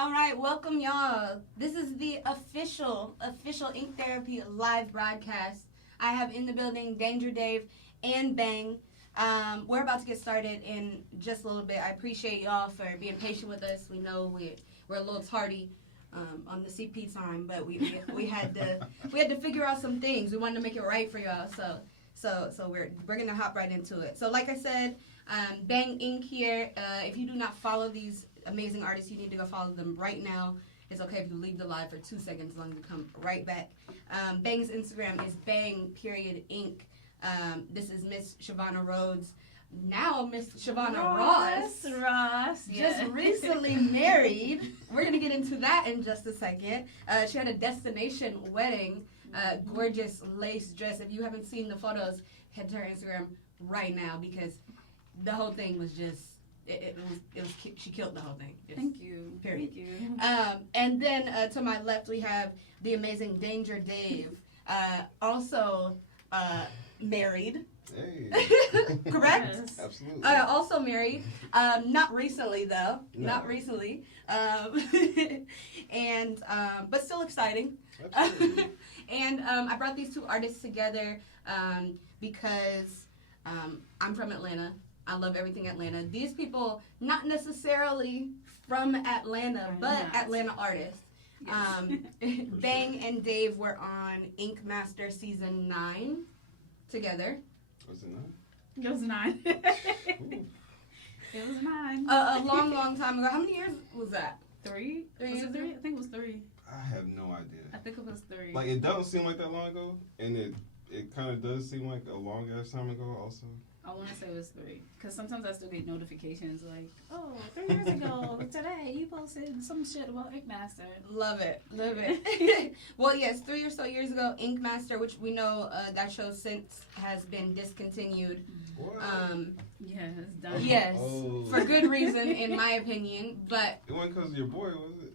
All right, welcome y'all. This is the official Ink Therapy live broadcast. I have in the building Danger Dave and Bang. We're about to get started in just a little bit. I appreciate y'all for being patient with us. We know we're a little tardy on the CP time, but we had to figure out some things. We wanted to make it right for y'all, so we're gonna hop right into it. So like I said, Bang Ink here. If you do not follow these amazing artists, you need to go follow them right now. It's okay if you leave the live for 2 seconds, as long as you come right back. Bang's Instagram is bang.ink. This is Miss Shavonna Rhodes. Now Miss Shavonna Ross. Just recently married. We're going to get into that in just a second. She had a destination wedding. Gorgeous lace dress. If you haven't seen the photos, head to her Instagram right now because the whole thing was just she killed the whole thing. Thank you. Period. Thank you. And then to my left we have the amazing Danger Dave, also married. Hey. Correct? Yes. Absolutely. Also married. Not recently though. No. Not recently. And but still exciting. Absolutely. And I brought these two artists together because I'm from Atlanta. I love everything Atlanta. These people, not necessarily from Atlanta, but Atlanta artists. Yes. Bang and Dave were on Ink Master Season 9 together. Was it not? It was 9. Ooh. It was 9. A long time ago. How many years was that? 3? Three Was years it 3? ago? I think it was 3. I have no idea. I think it was 3. Like, it doesn't seem like that long ago, and it kind of does seem like a long ass time ago also. I want to say it was 3. Because sometimes I still get notifications like, oh, 3 years ago, today, you posted some shit about Ink Master. Love it. Love it. Well, yes, 3 or so years ago, Ink Master, which we know that show since has been discontinued. What? Yeah, it's done. Yes, Oh. for good reason, in my opinion. But It wasn't because of your boy, was it?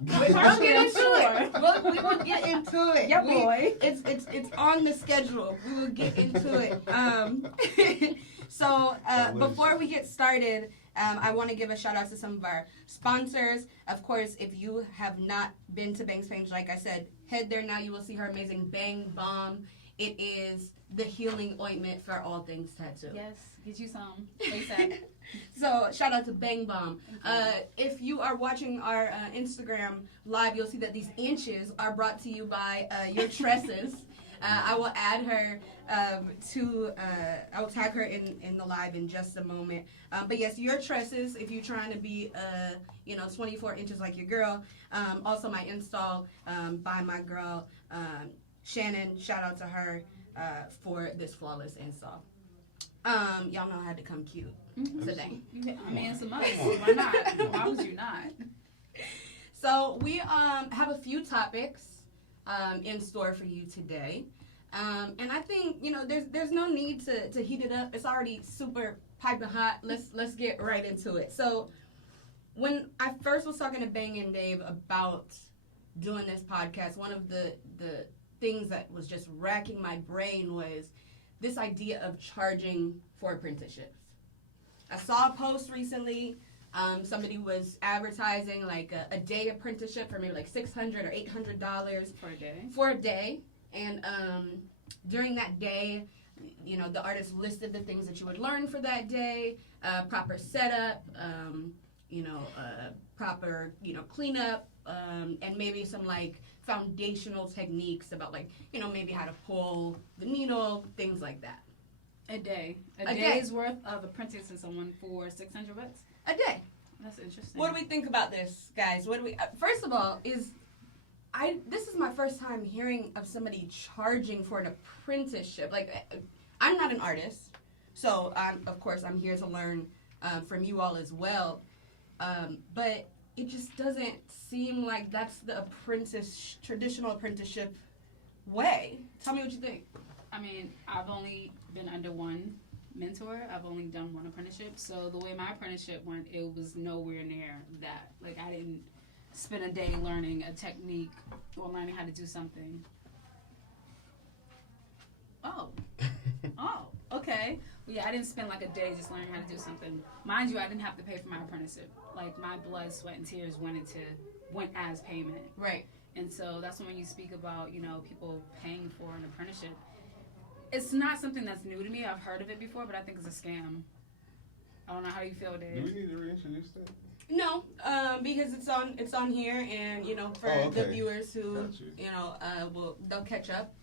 we'll get into it. We will get into it. Yeah, boy. It's on the schedule. We will get into it. So before we get started, I want to give a shout out to some of our sponsors. Of course, if you have not been to Bang's page, like I said, head there now. You will see her amazing Bang Balm. It is the healing ointment for all things tattoo. Yes, get you some. ASAP. So shout out to Bang Balm. If you are watching our Instagram live, you'll see that these inches are brought to you by Your Tresses. I will add her I will tag her in the live in just a moment. But yes, Your Tresses, if you're trying to be 24 inches like your girl. Also my install by my girl Shannon. Shout out to her for this flawless install. Y'all know I had to come cute today. I mean, it's a must. Why not? Why would you not? So we have a few topics in store for you today. And I think, there's no need to heat it up. It's already super piping hot. Let's get right into it. So when I first was talking to Bang and Dave about doing this podcast, one of the things that was just racking my brain was this idea of charging for apprenticeships. I saw a post recently. Somebody was advertising like a day apprenticeship for maybe like $600 or $800 For a day. And during that day, the artist listed the things that you would learn for that day, proper setup, proper cleanup, and maybe some like foundational techniques about like maybe how to pull the needle, things like that. A day. A day. day's worth of apprenticing someone for $600? A day. That's interesting. What do we think about this, guys? What do we? First of all, this is my first time hearing of somebody charging for an apprenticeship. Like, I'm not an artist, so of course I'm here to learn from you all as well. But it just doesn't seem like that's the traditional apprenticeship way. Tell me what you think. I mean, I've only been under one mentor. I've only done one apprenticeship. So the way my apprenticeship went, it was nowhere near that. Like, I didn't spend a day learning a technique or learning how to do something. Oh, okay. Yeah, I didn't spend like a day just learning how to do something. Mind you, I didn't have to pay for my apprenticeship. Like my blood, sweat, and tears went as payment. Right. And so that's when you speak about, people paying for an apprenticeship. It's not something that's new to me. I've heard of it before, but I think it's a scam. I don't know how you feel, Dave. Do we need to reintroduce that? No, because it's on here, and for the viewers who they'll catch up.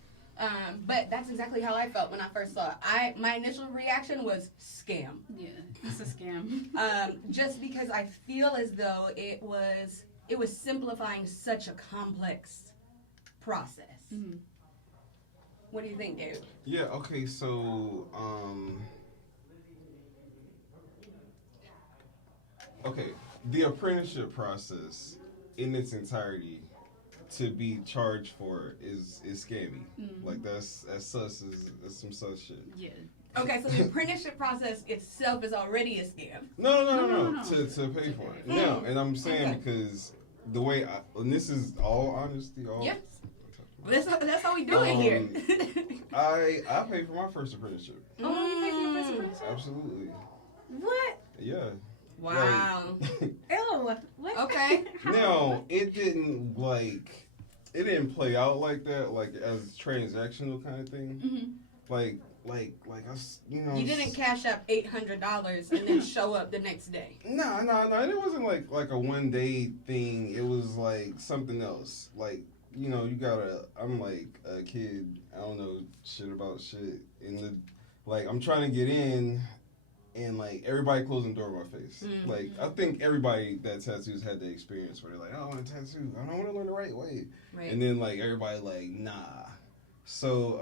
But that's exactly how I felt when I first saw it. My initial reaction was scam. Yeah, it's a scam. Just because I feel as though it was simplifying such a complex process. Mm-hmm. What do you think, Dave? Yeah. Okay. So, okay, the apprenticeship process in its entirety to be charged for is scammy. Mm-hmm. Like that's sus is some sus shit. Yeah. Okay, so the apprenticeship process itself is already a scam. No. To pay for it. Mm. No, and I'm saying Okay. because the way and this is all honesty, all. Yes. That's how we do it here. I paid for my first apprenticeship. Oh, you paid for your first apprenticeship? Absolutely. What? Yeah. Wow. Like, Ew. What? Okay. now it didn't play out like that, like as transactional kind of thing. Mm-hmm. Like I, You didn't cash up $800 and then show up the next day. No. It wasn't like a one day thing. It was like something else. Like I'm like a kid. I don't know shit about shit. I'm trying to get in, and like everybody closing the door in my face. Mm-hmm. Like I think everybody that tattoos had the experience where they're like, I don't want a tattoo. I don't want to learn the right way. Right. And then like everybody like, nah. So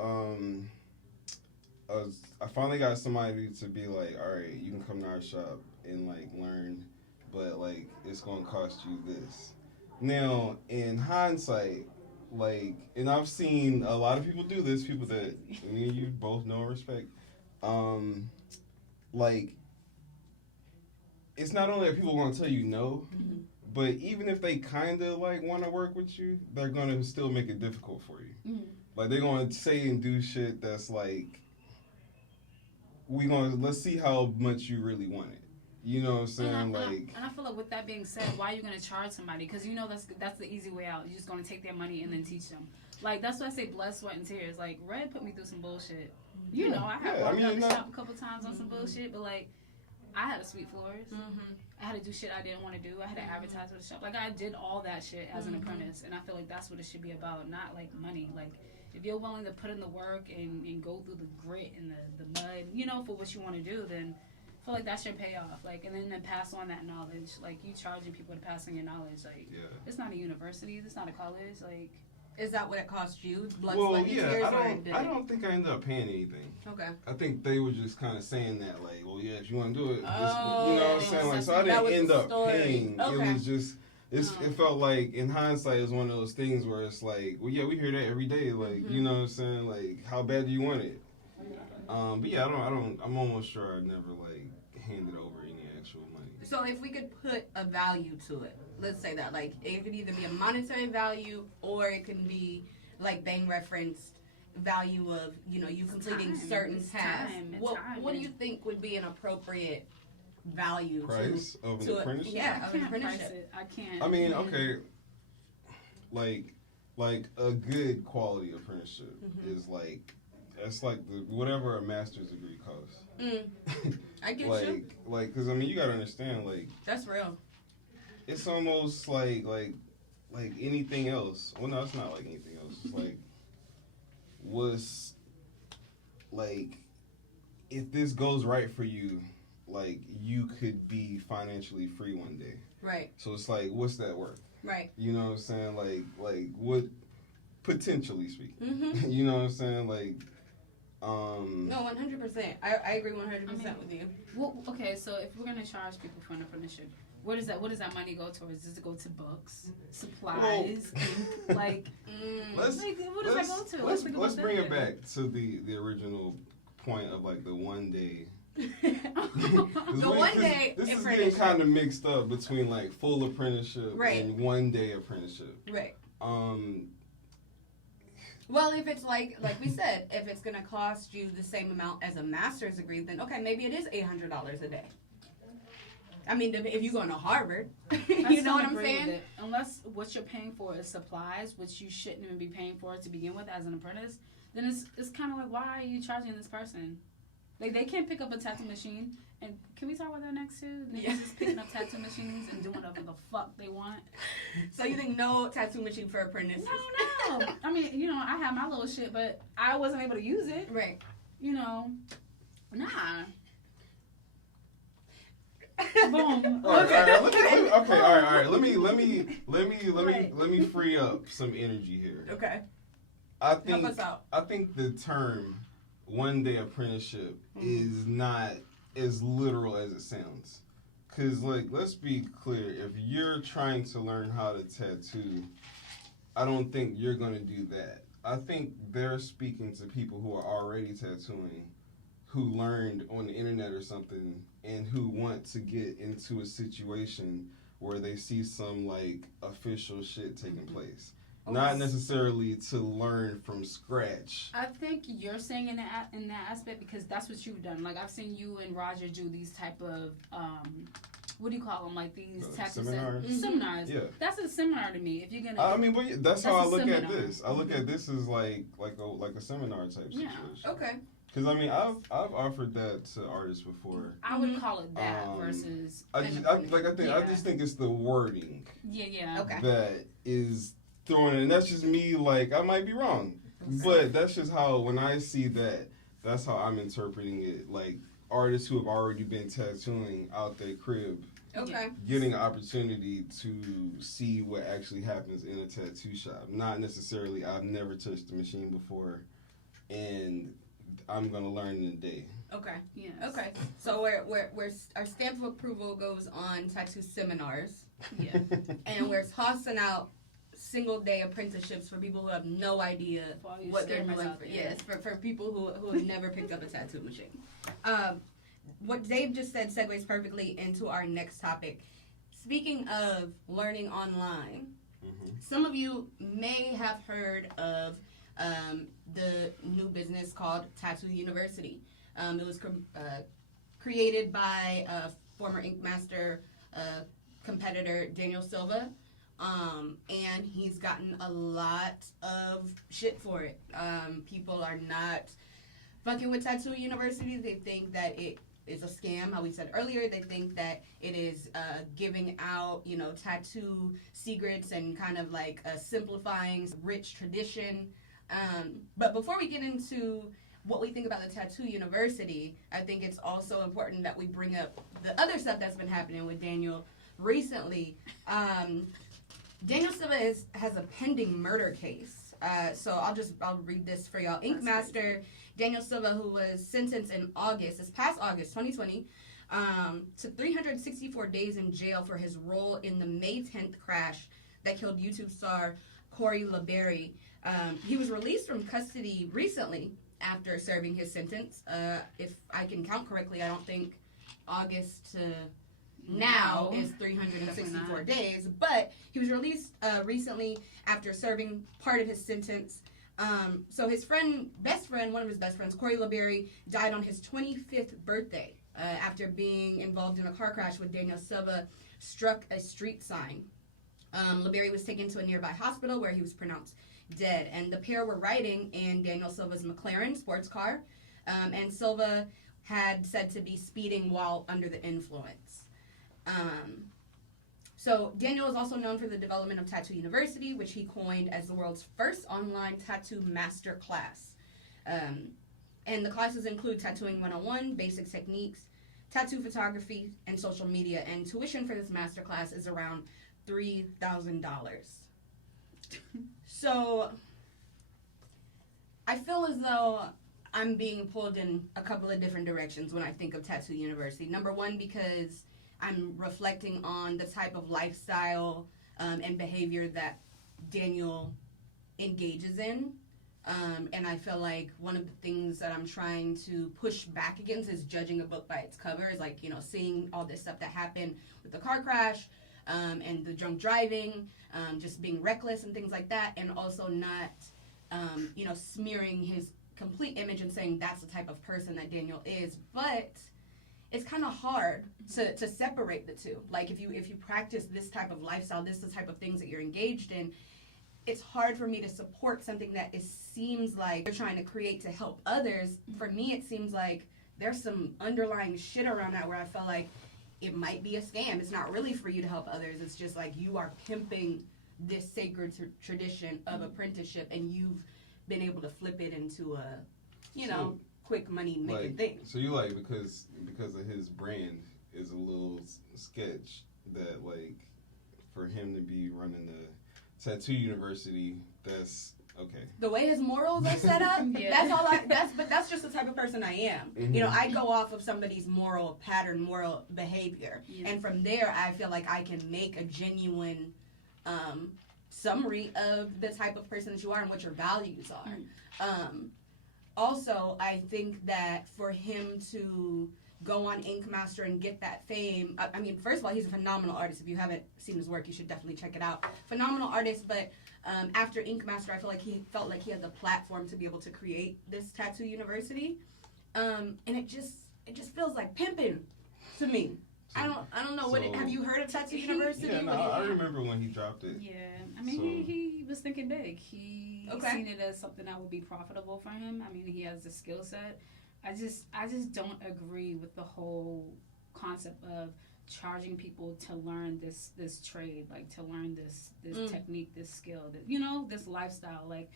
I finally got somebody to be like, all right, you can come to our shop and like learn, but like it's gonna cost you this. Now in hindsight, like, and I've seen a lot of people do this, people that me and you both know and respect. Like, it's not only that people gonna tell you no, Mm-hmm. but even if they kind of like want to work with you, they're gonna still make it difficult for you. Mm-hmm. Like they're gonna say and do shit that's like, let's see how much you really want it. You know what I'm saying? And like, I feel like with that being said, why are you gonna charge somebody? Because that's the easy way out. You're just gonna take their money and then teach them. Like that's why I say blood, sweat, and tears. Like Red put me through some bullshit. You know, I had walked out the shop a couple times on some bullshit, but like I had to sweep floors. Mm-hmm. I had to do shit I didn't want to do. I had to advertise for the shop. Like I did all that shit as an apprentice, and I feel like that's what it should be about, not like money. Like if you're willing to put in the work and go through the grit and the mud, for what you want to do, then I feel like that's your payoff. Like and then pass on that knowledge. Like you charging people to pass on your knowledge. Like it's not a university. It's not a college. Like. Is that what it cost you? Blood, well, sweat, and yeah, tears? I don't think I ended up paying anything. Okay. I think they were just kind of saying that, like, well, yeah, if you want to do it, Oh, you know what I'm saying? Like, so I that was didn't end the up story. paying. Okay. It was just, it felt like, in hindsight, it was one of those things where it's like, well, yeah, we hear that every day. Like, you know what I'm saying? Like, how bad do you want it? But yeah, I'm almost sure I never, like, handed over any actual money. So if we could put a value to it, let's say that, like, it could either be a monetary value or it can be, like Bang referenced, value of, you completing certain tasks. What do you think would be an appropriate value Price of an apprenticeship? Yeah, I of an can't price apprenticeship. it. I can't. I mean, okay, like a good quality apprenticeship is like, it's like whatever a master's degree costs. I get you. Like, cause I mean, you gotta understand, like, That's real. it's almost like anything else. Well, no, it's not like anything else. It's like, if this goes right for you, like, you could be financially free one day. Right. So it's like, what's that worth? Right. You know what I'm saying? Like what, potentially speaking. Mm-hmm. You know what I'm saying? Like, No, 100%. I agree 100% with you. Well, okay, so if we're gonna charge people for an apprenticeship, what does that money go towards? Does it go to books, supplies, ink? Like, what does that go to? Let's bring it back to the original point of like the one day. The one day This is getting apprenticeship. kind of mixed up between like full apprenticeship Right. and one day apprenticeship. Right. Well, if it's like we said, if it's gonna cost you the same amount as a master's degree, then okay, maybe it is $800 a day. I mean, if you're going to Harvard, you know what I'm saying? Unless what you're paying for is supplies, which you shouldn't even be paying for to begin with as an apprentice, then it's kind of like, why are you charging this person? Like, they can't pick up a tattoo machine. And can we talk about that next too? Niggas just picking up tattoo machines and doing whatever the fuck they want. So you think no tattoo machine for apprentices? No. I mean, you know, I have my little shit, but I wasn't able to use it. Right. You know, nah. Boom. All right. Let me free up some energy here. Okay. Help us out. I think the term one-day apprenticeship is not as literal as it sounds. Cause like, let's be clear. If you're trying to learn how to tattoo, I don't think you're gonna do that. I think they're speaking to people who are already tattooing, who learned on the internet or something, and who want to get into a situation where they see some like official shit taking place. Not necessarily to learn from scratch. I think you're saying in that aspect because that's what you've done. Like, I've seen you and Roger do these type of what do you call them? Like these tattoo seminars. Seminars. Yeah, that's a seminar to me. If you're gonna, I mean, but that's how I look seminar. at this. I look at this as like a seminar type situation. Okay. Because I mean, I've offered that to artists before. I would call it that versus. I just think it's the wording. Yeah. Okay. That is throwing it, and that's just me. Like, I might be wrong, but that's just how when I see that, that's how I'm interpreting it. Like, artists who have already been tattooing out their crib, getting an opportunity to see what actually happens in a tattoo shop. Not necessarily, I've never touched a machine before, and I'm gonna learn in a day. Okay. Yes. Okay. So we're our stamp of approval goes on tattoo seminars. Yeah. And we're tossing out single day apprenticeships for people who have no idea what they're doing. For people who have never picked up a tattoo machine. What Dave just said segues perfectly into our next topic. Speaking of learning online, some of you may have heard of the new business called Tattoo University. It was created by former Ink Master competitor Daniel Silva. And he's gotten a lot of shit for it. People are not fucking with Tattoo University. They think that it is a scam. How we said earlier, they think that it is giving out, tattoo secrets and kind of like simplifying rich tradition. But before we get into what we think about the Tattoo University, I think it's also important that we bring up the other stuff that's been happening with Daniel recently. Daniel Silva has a pending murder case. So I'll read this for y'all. Ink Master Daniel Silva, who was sentenced in this past August 2020, to 364 days in jail for his role in the May 10th crash that killed YouTube star Corey LaBerry. He was released from custody recently after serving his sentence. If I can count correctly, I don't think August to now is 364 days, but he was released recently after serving part of his sentence. So his best friend, one of his best friends, Corey LaBerry, died on his 25th birthday after being involved in a car crash with Daniel Silva struck a street sign. LaBerry was taken to a nearby hospital where he was pronounced dead, and the pair were riding in Daniel Silva's McLaren sports car, and Silva had said to be speeding while under the influence. So Daniel is also known for the development of Tattoo University, which he coined as the world's first online tattoo master class. And the classes include Tattooing 101, basic techniques, tattoo photography, and social media. And tuition for this master class is around $3,000. So I feel as though I'm being pulled in a couple of different directions when I think of Tattoo University. Number one, because I'm reflecting on the type of lifestyle and behavior that Daniel engages in. And I feel like one of the things that I'm trying to push back against is judging a book by its cover. Is like, seeing all this stuff that happened with the car crash and the drunk driving, just being reckless and things like that, and also not smearing his complete image and saying that's the type of person that Daniel is. But it's kind of hard to separate the two. Like if you practice this type of lifestyle, this is the type of things that you're engaged in, it's hard for me to support something that seems like you're trying to create to help others. For me, it seems like there's some underlying shit around that where I felt like it might be a scam. It's not really for you to help others. It's just like you are pimping this sacred tradition of apprenticeship, and you've been able to flip it into a, quick money making thing. So you like because of his brand is a little sketch that like for him to be running the tattoo university, that's okay. The way his morals are set up, that's just the type of person I am. Mm-hmm. I go off of somebody's moral pattern, moral behavior, and from there I feel like I can make a genuine summary of the type of person that you are and what your values are. Also, I think that for him to go on Ink Master and get that fame, I mean, first of all, he's a phenomenal artist. If you haven't seen his work, you should definitely check it out. Phenomenal artist, but after Ink Master, I feel like he felt like he had the platform to be able to create this tattoo university, and it just feels like pimping to me. I don't know. Have you heard of Tattoo University? Yeah, no, I remember when he dropped it. Yeah, I mean, he was thinking big. He seen it as something that would be profitable for him. I mean, he has the skill set. I just don't agree with the whole concept of charging people to learn this trade, like to learn this technique, this skill, this lifestyle. Like,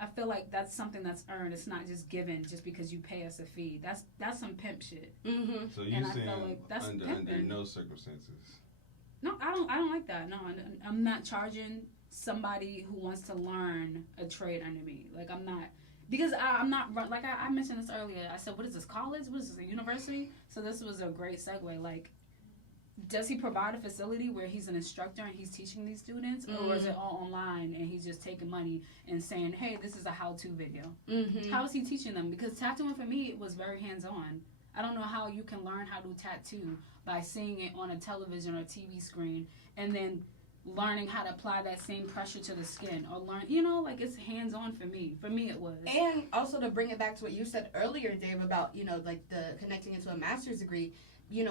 I feel like that's something that's earned. It's not just given just because you pay us a fee. That's some pimp shit. Mm-hmm. So you're saying like that's under no circumstances? No, I don't like that. No, I'm not charging somebody who wants to learn a trade under me. Like, I'm not. Because I'm not, like I mentioned this earlier. I said, what is this, college? What is this, a university? So this was a great segue. Like, does he provide a facility where he's an instructor and he's teaching these students? Or is it all online and he's just taking money and saying, hey, this is a how-to video? Mm-hmm. How is he teaching them? Because tattooing for me was very hands-on. I don't know how you can learn how to tattoo by seeing it on a television or TV screen and then learning how to apply that same pressure to the skin or learn, like it's hands-on for me. For me, it was. And also to bring it back to what you said earlier, Dave, about, like the connecting it to a master's degree,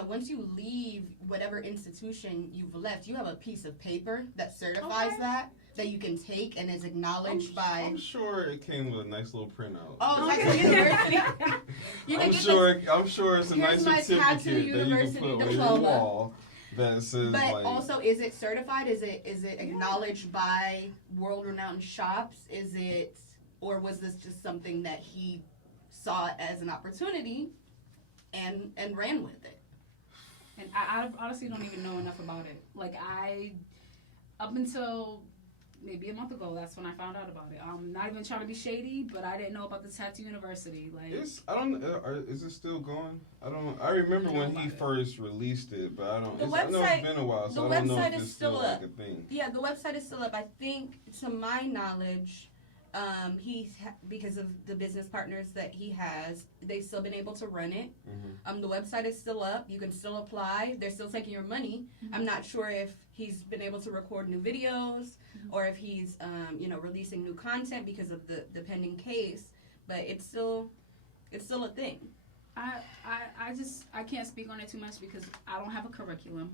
once you leave whatever institution you've left, you have a piece of paper that certifies that you can take and is acknowledged by... I'm sure it came with a nice little printout. Oh, it's like a university. I'm sure it's a nice certificate that you can put on your wall. That says, but also, is it certified? Is it acknowledged by world-renowned shops? Or was this just something that he saw as an opportunity and ran with it? And I honestly don't even know enough about it. Like, up until maybe a month ago, that's when I found out about it. I'm not even trying to be shady, but I didn't know about the Tattoo University. Like, is it still going? I remember when he first released it, but I know it's been a while, so I don't know if it's still like a thing. Yeah, the website is still up. I think, to my knowledge, because of the business partners that he has, they've still been able to run it. Mm-hmm. The website is still up. You can still apply. They're still taking your money. Mm-hmm. I'm not sure if he's been able to record new videos or if he's, releasing new content because of the pending case. But it's still a thing. I can't speak on it too much because I don't have a curriculum.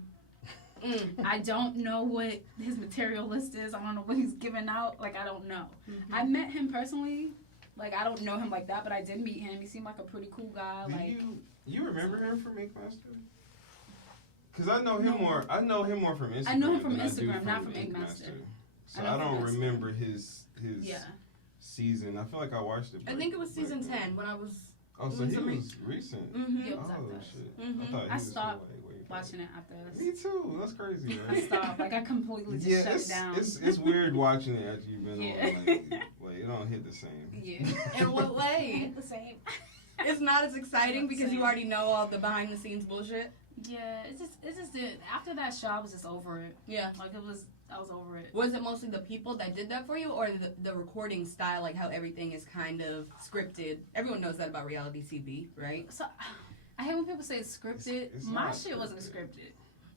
I don't know what his material list is. I don't know what he's giving out. Like, I don't know. Mm-hmm. I met him personally. Like, I don't know him like that, but I did meet him. He seemed like a pretty cool guy. You remember him from Ink Master? Because I know him more. I know him more from Instagram. I know him from Instagram, not from Ink Master. So I don't remember his season. I feel like I watched it. I think it was season 10 when I was. Oh, so he was recent. Mm-hmm. It was shit! Mm-hmm. I thought he I was stopped watching it after us. Me too. That's crazy, right? I stopped. Like, I completely just shut down. It's weird watching it after you've been on. Like, it don't hit the same. Yeah. In what way? The same. It's not as exciting because you already know all the behind the scenes bullshit. Yeah, it's just after that show, I was just over it. Yeah. Like, I was over it. Was it mostly the people that did that for you, or the recording style, like how everything is kind of scripted? Everyone knows that about reality TV, right? So, I hate when people say it's scripted. My shit wasn't scripted.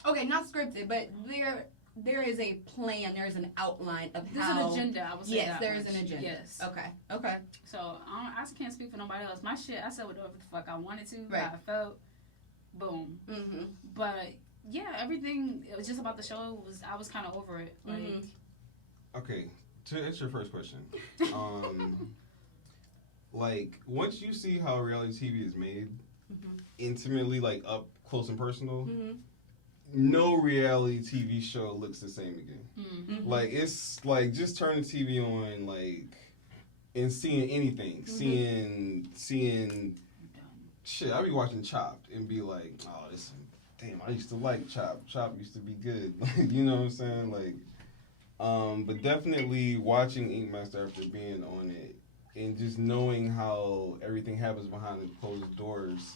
Okay, not scripted, but there is a plan, there is an outline of There's how. an agenda. I would say Yes, that there much. is an agenda. Yes. Okay. So I can't speak for nobody else. My shit, I said whatever the fuck I wanted to. Right. How I felt. Boom. Mm-hmm. But yeah, everything. It was just about the show. I was kind of over it. Like, Mm-hmm. Okay, to answer your first question, like once you see how reality TV is made, Mhm. intimately, like up close and personal, Mm-hmm. no reality TV show looks the same again. mm. Like it's like just turn the TV on, like, and seeing anything, seeing shit. I be watching Chopped and be like, oh, this, damn, I used to like Chopped. Chopped used to be good. Like, you know what I'm saying? Like, but definitely watching Ink Master after being on it and just knowing how everything happens behind the closed doors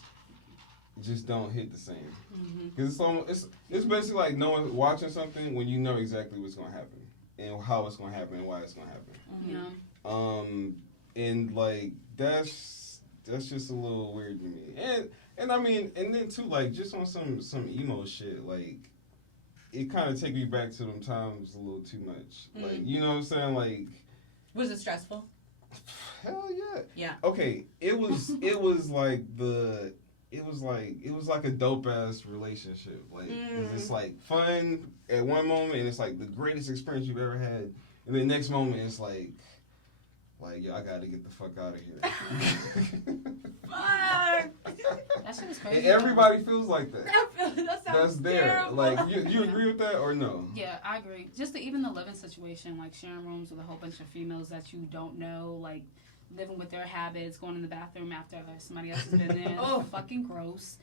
just don't hit the same. Mm-hmm. Because it's almost, it's basically like watching something when you know exactly what's going to happen and how it's going to happen and why it's going to happen. Yeah. And like that's just a little weird to me. And I mean, and then too, like just on some emo shit, like it kind of take me back to them times a little too much. Like, you know what I'm saying? Like, Was it stressful? hell yeah. Yeah. Okay, it was like a dope ass relationship. Like it's like fun at one moment, and it's like the greatest experience you've ever had, and the next moment it's like yo, I gotta get the fuck out of here. That shit is crazy. And everybody feels like that. That That's sounds there. terrible. Like you agree with that or no? Yeah, I agree. Just even the living situation, like sharing rooms with a whole bunch of females that you don't know, like living with their habits, going in the bathroom after somebody else has been there. Oh. Fucking gross.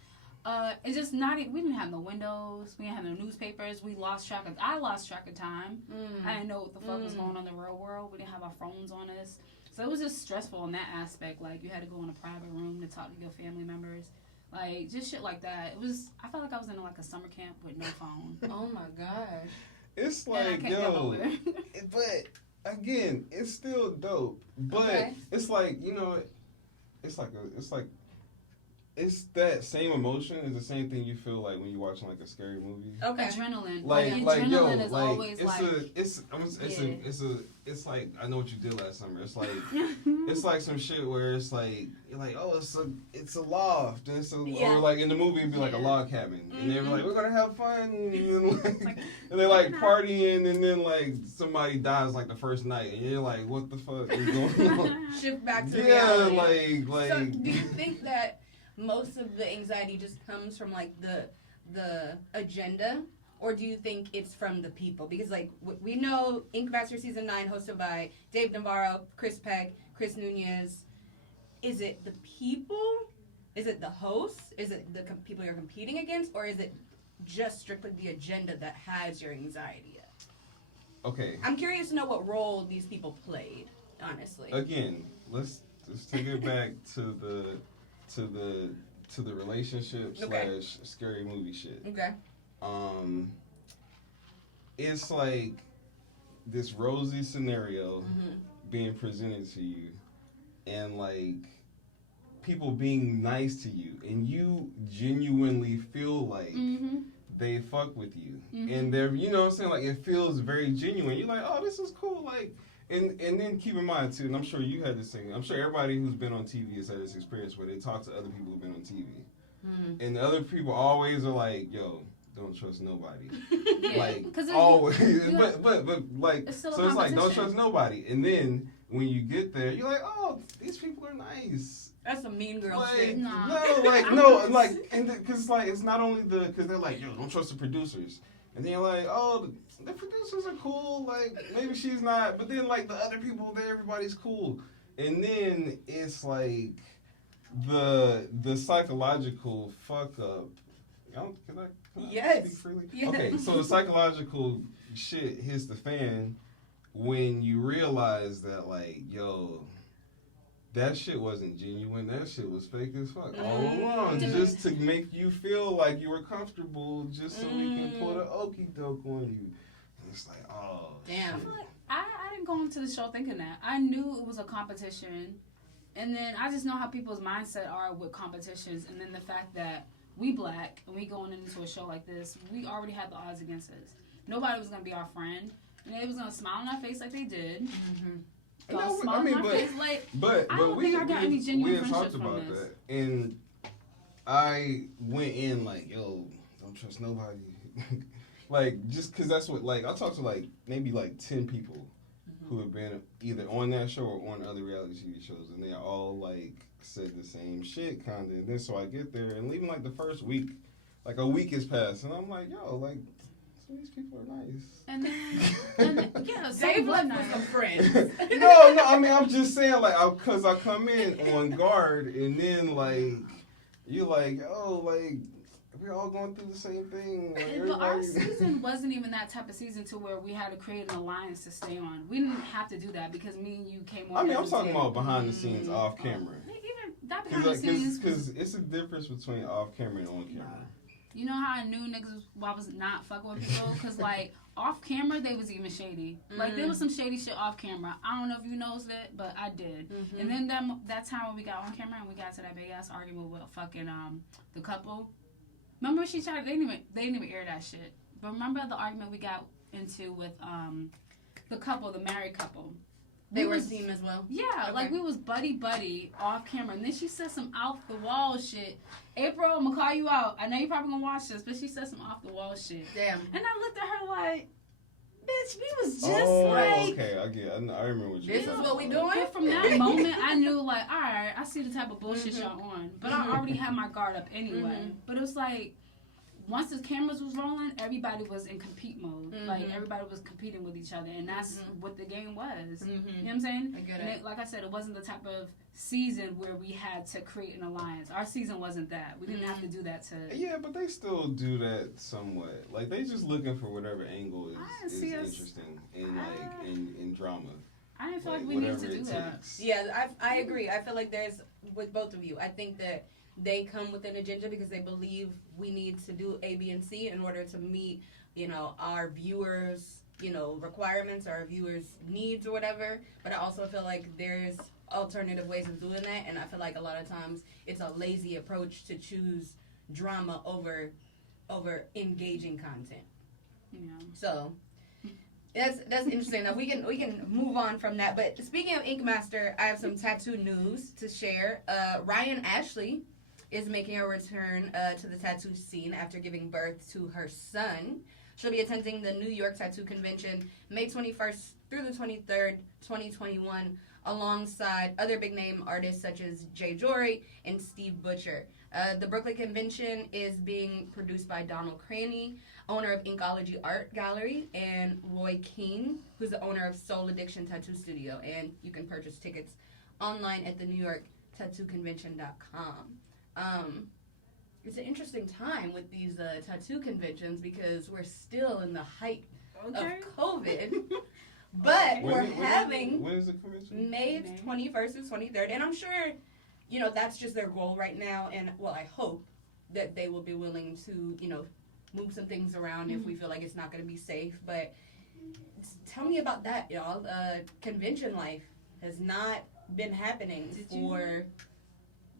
It's just not. We didn't have no windows. We didn't have no newspapers. I lost track of time. I didn't know what the fuck was going on in the real world. We didn't have our phones on us, so it was just stressful in that aspect. Like you had to go in a private room to talk to your family members. Like, just shit like that. It was, I felt like I was in like a summer camp with no phone. Oh my gosh. It's And I like, can't go yo, nowhere. but again, it's still dope. But Okay. it's like, you know, it's that same emotion is the same thing you feel like when you're watching like a scary movie. Okay. Adrenaline. Like adrenaline yo, is like always it's like I know what you did last summer. It's like it's like some shit where it's like you're like, oh, it's a loft, and or like in the movie it'd be like a log cabin, and they're like, we're gonna have fun, and they're like partying, and then like somebody dies like the first night, and you're like, what the fuck is going on? Shift back to Yeah, reality. like. So, do you think that most of the anxiety just comes from like the agenda, or do you think it's from the people? Because like we know Ink Master season 9 hosted by Dave Navarro, Chris Peck, Chris Nunez. Is it the people? Is it the hosts? Is it the people you're competing against, or is it just strictly the agenda that has your anxiety? Okay. I'm curious to know what role these people played. Honestly. Again, let's take it back to the relationship Okay. / scary movie shit. Okay. It's like this rosy scenario Mm-hmm. being presented to you, and like people being nice to you, and you genuinely feel like they fuck with you, and they're, you know what I'm saying, like it feels very genuine. You're like, oh, this is cool, like. And then keep in mind too, and I'm sure you had this thing. I'm sure everybody who's been on TV has had this experience where they talk to other people who've been on TV, and the other people always are like, "Yo, don't trust nobody." Yeah, Like 'cause always, you but like, it's still a so it's like don't competition. trust nobody. And then when you get there, you're like, "Oh, these people are nice." That's some mean girl Like, shit. Nah. no, like no, like, and because like it's not only because they're like, "Yo, don't trust the producers." And then you're like, oh, the producers are cool. Like, maybe she's not. But then, like, the other people there, everybody's cool. And then it's like the psychological fuck up. Can I Yes. speak freely? Yes. Okay, so the psychological shit hits the fan when you realize that, like, yo, that shit wasn't genuine. That shit was fake as fuck all along, just to make you feel like you were comfortable, just so we can put an okie doke on you. And it's like, oh, Damn. I feel like I didn't go into the show thinking that. I knew it was a competition, and then I just know how people's mindset are with competitions, and then the fact that we black and we going into a show like this, we already had the odds against us. nobody was gonna be our friend, and they was gonna smile on our face like they did. No, Go smile I mean, on our but- face like. But I don't think I got any genuine we had talked friendships from about this. that, and I went in like, yo, don't trust nobody. Like, just because that's what, like, I talked to like maybe like 10 people who have been either on that show or on other reality TV shows, and they all like said the same shit kind of. And then so I get there, and even like the first week, like a week has passed, and I'm like, yo, like, some of these people are nice. And then, yeah, Dave left nice. with some friends. No, I mean, I'm just saying, like, because I come in on guard, and then, like, you're like, oh, like, we're all going through the same thing. Like, But our everybody- season wasn't even that type of season to where we had to create an alliance to stay on. We didn't have to do that because me and you came on. I mean, as I'm a talking team. about behind the scenes, off camera. Even that behind the scenes. Because it's a difference between off camera and on camera. You know how I knew niggas was not fucking with people? Because, like, off camera, they was even shady. Like, there was some shady shit off camera. I don't know if you noticed it, but I did. And then that time when we got on camera and we got to that big-ass argument with fucking the couple. Remember she tried, they didn't even air that shit. But remember the argument we got into with the couple, the married couple? They were a team as well. Yeah, Okay. like we was buddy off camera, and then she said some off the wall shit. April, I'm gonna call you out. I know you probably gonna watch this, but she said some off the wall shit. Damn. And I looked at her like, bitch, we was just Oh, like. okay, I get it. I remember what you This is what we doing? But from that moment, I knew like, all right, I see the type of bullshit y'all on. But I already had my guard up anyway. But it was like, once the cameras was rolling, everybody was in compete mode. Like everybody was competing with each other, and that's what the game was. You know what I'm saying? I get And it. like I said, it wasn't the type of season where we had to create an alliance. Our season wasn't that. We didn't have to do that to. Yeah, but they still do that somewhat. Like, they just looking for whatever angle I is see us- interesting in, like, in drama. I didn't feel like we needed to whatever do it that. takes. Yeah, I agree. I feel like there's, with both of you, I think that they come with an agenda because they believe we need to do A, B, and C in order to meet, you know, our viewers, you know, requirements, our viewers' needs or whatever. But I also feel like there's alternative ways of doing that, and I feel like a lot of times it's a lazy approach to choose drama over engaging content. Yeah. So that's interesting. Now we can move on from that. But speaking of Ink Master, I have some tattoo news to share. Ryan Ashley is making a return to the tattoo scene after giving birth to her son. She'll be attending the New York Tattoo Convention May 21st through the 23rd, 2021, alongside other big name artists such as Jay Jory and Steve Butcher. The Brooklyn Convention is being produced by Donald Craney, owner of Inkology Art Gallery, and Roy King, who's the owner of Soul Addiction Tattoo Studio. And you can purchase tickets online at the New York TattooConvention.com. It's an interesting time with these tattoo conventions because we're still in the height Okay. of COVID. But When we're is- when is- having When is the convention? May May. 21st and 23rd, and I'm sure, you know, that's just their goal right now. And well, I hope that they will be willing to, you know, move some things around if we feel like it's not going to be safe. But tell me about that, y'all. Convention life has not been happening Did you- for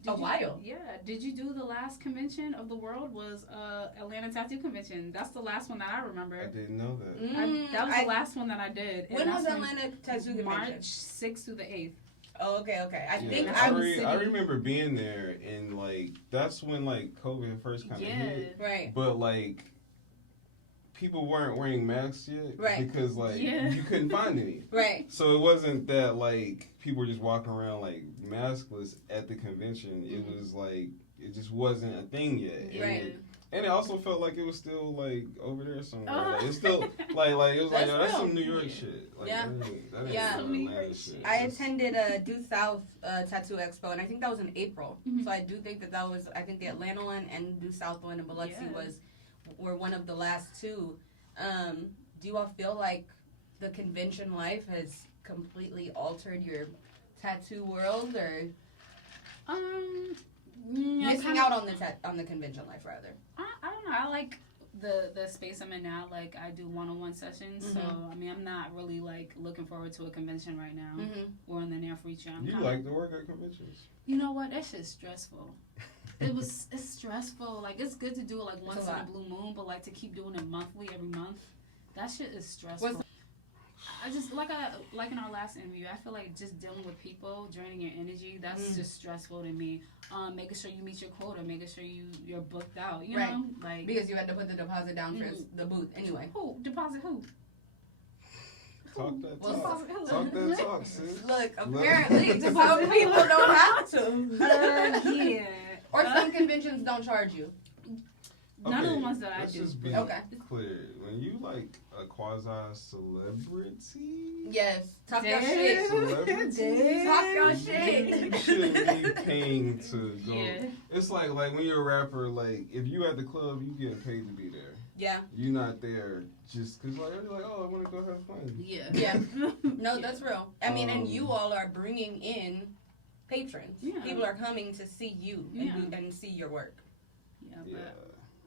Did a you- while. Yeah. Did you do the last convention of the world was Atlanta Tattoo Convention? That's the last one that I remember. I didn't know that. That was the last one that I did. and When was that's Atlanta Tattoo Convention? March 6th through the 8th. Oh, okay. I Yeah, think I I was re- sitting. I remember being there, and like that's when like COVID first kind of hit. Right. But like people weren't wearing masks yet, Right. Because like Yeah. you couldn't find any. Right. So it wasn't that like people were just walking around like maskless at the convention. It was like it just wasn't a thing yet. And Right. it- and it also felt like it was still like over there somewhere. Oh. Like it's still like it was like That's yo, that's real. some New York Yeah. shit. Like, Yeah. that ain't Yeah. some New York Atlanta shit. shit. I It's- attended Due South Tattoo Expo, and I think that was in April. Mhm. So I do think that was, I think the Atlanta one and Due South one in Biloxi Yeah. were one of the last two. Do you all feel like the convention life has completely altered your tattoo world, or Yeah, missing kinda- out on the convention life rather? I don't know. I like the space I'm in now. Like I do one-on-one sessions, so I mean I'm not really like looking forward to a convention right now or in the near future. I'm You kinda, like to work at conventions? You know what? That shit's stressful. It's stressful. Like it's good to do it like once in a lot. blue moon, but like to keep doing it monthly every month. That shit is stressful. I just like in our last interview, I feel like just dealing with people, draining your energy, that's just stressful to me. Making sure you meet your quota, making sure you're booked out, you know? Like because you had to put the deposit down for the booth anyway. Who? Deposit who? Talk that Well, talk. who? Talk that talk, sis. Look, apparently some people don't have to. Yeah. Or some conventions don't charge you. None of the ones that I let's do. just be Okay. clear. When you like a quasi celebrity, Yes. Talk your shit. celebrity, Talk your shit. you shouldn't be paying to go. Yeah. It's like when you're a rapper, like if you at the club, you getting paid to be there. Yeah. You're not there just because you're like, oh, I want to go have fun. Yeah. Yeah. No, that's real. I mean, and you all are bringing in patrons. Yeah. People are coming to see you and see your work. Yeah, Yeah. but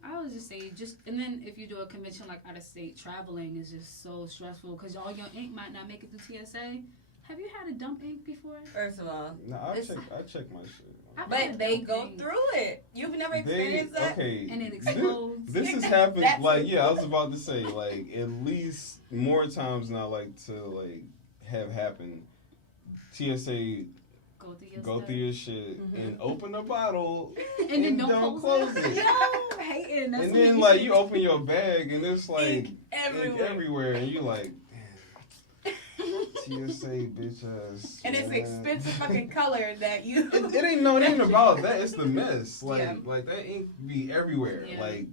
I would just say and then if you do a convention like out of state, traveling is just so stressful because all your ink might not make it through TSA. Have you had a dump ink before? First of all, No, I check my shit. I've had but a they dump go ink. through it. You've never experienced that? Okay. And it explodes. This has happened. That's Like, it. yeah, I was about to say, like, at least more times than I like to like have happen. TSA Go through your shit Mhm. and open a bottle and then don't close it. it. Yo, hating. That's and what then like you open your bag and it's like Ink everywhere. everywhere and you like, damn, TSA bitch ass. And it's man. expensive fucking color that you. It ain't about that. It's the mess. Like Yeah. like that ink be everywhere. Yeah. Like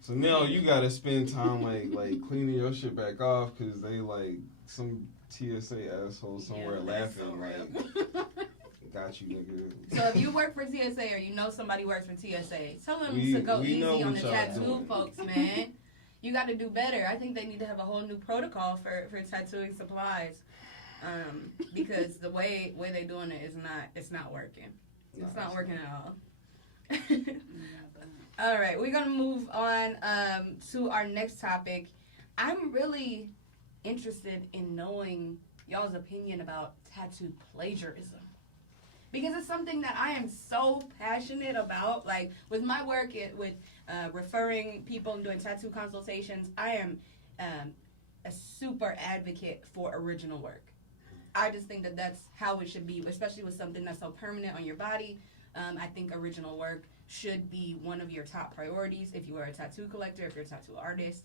so now you gotta spend time like cleaning your shit back off because they like some TSA asshole somewhere that's laughing so like got you nigga. So if you work for TSA or you know somebody works for TSA, tell them We- to go we know easy on what the y'all tattoo doing. folks, man. You got to do better. I think they need to have a whole new protocol for tattooing supplies, because the way they doing it is not working. It's not working at all. All right, we're gonna move on to our next topic. I'm really interested in knowing y'all's opinion about tattoo plagiarism, because it's something that I am so passionate about. Like with my work with referring people and doing tattoo consultations, I am a super advocate for original work. I just think that that's how it should be, especially with something that's so permanent on your body. I think original work should be one of your top priorities if you are a tattoo collector, if you're a tattoo artist.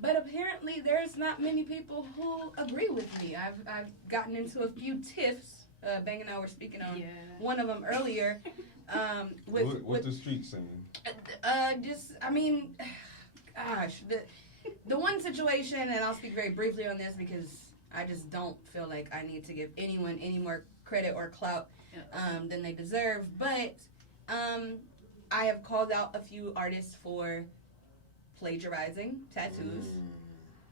But apparently there's not many people who agree with me. I've gotten into a few tiffs. Bang and I were speaking on one of them earlier. What the street saying? Gosh, the one situation, and I'll speak very briefly on this because I just don't feel like I need to give anyone any more credit or clout than they deserve. But I have called out a few artists for plagiarizing tattoos,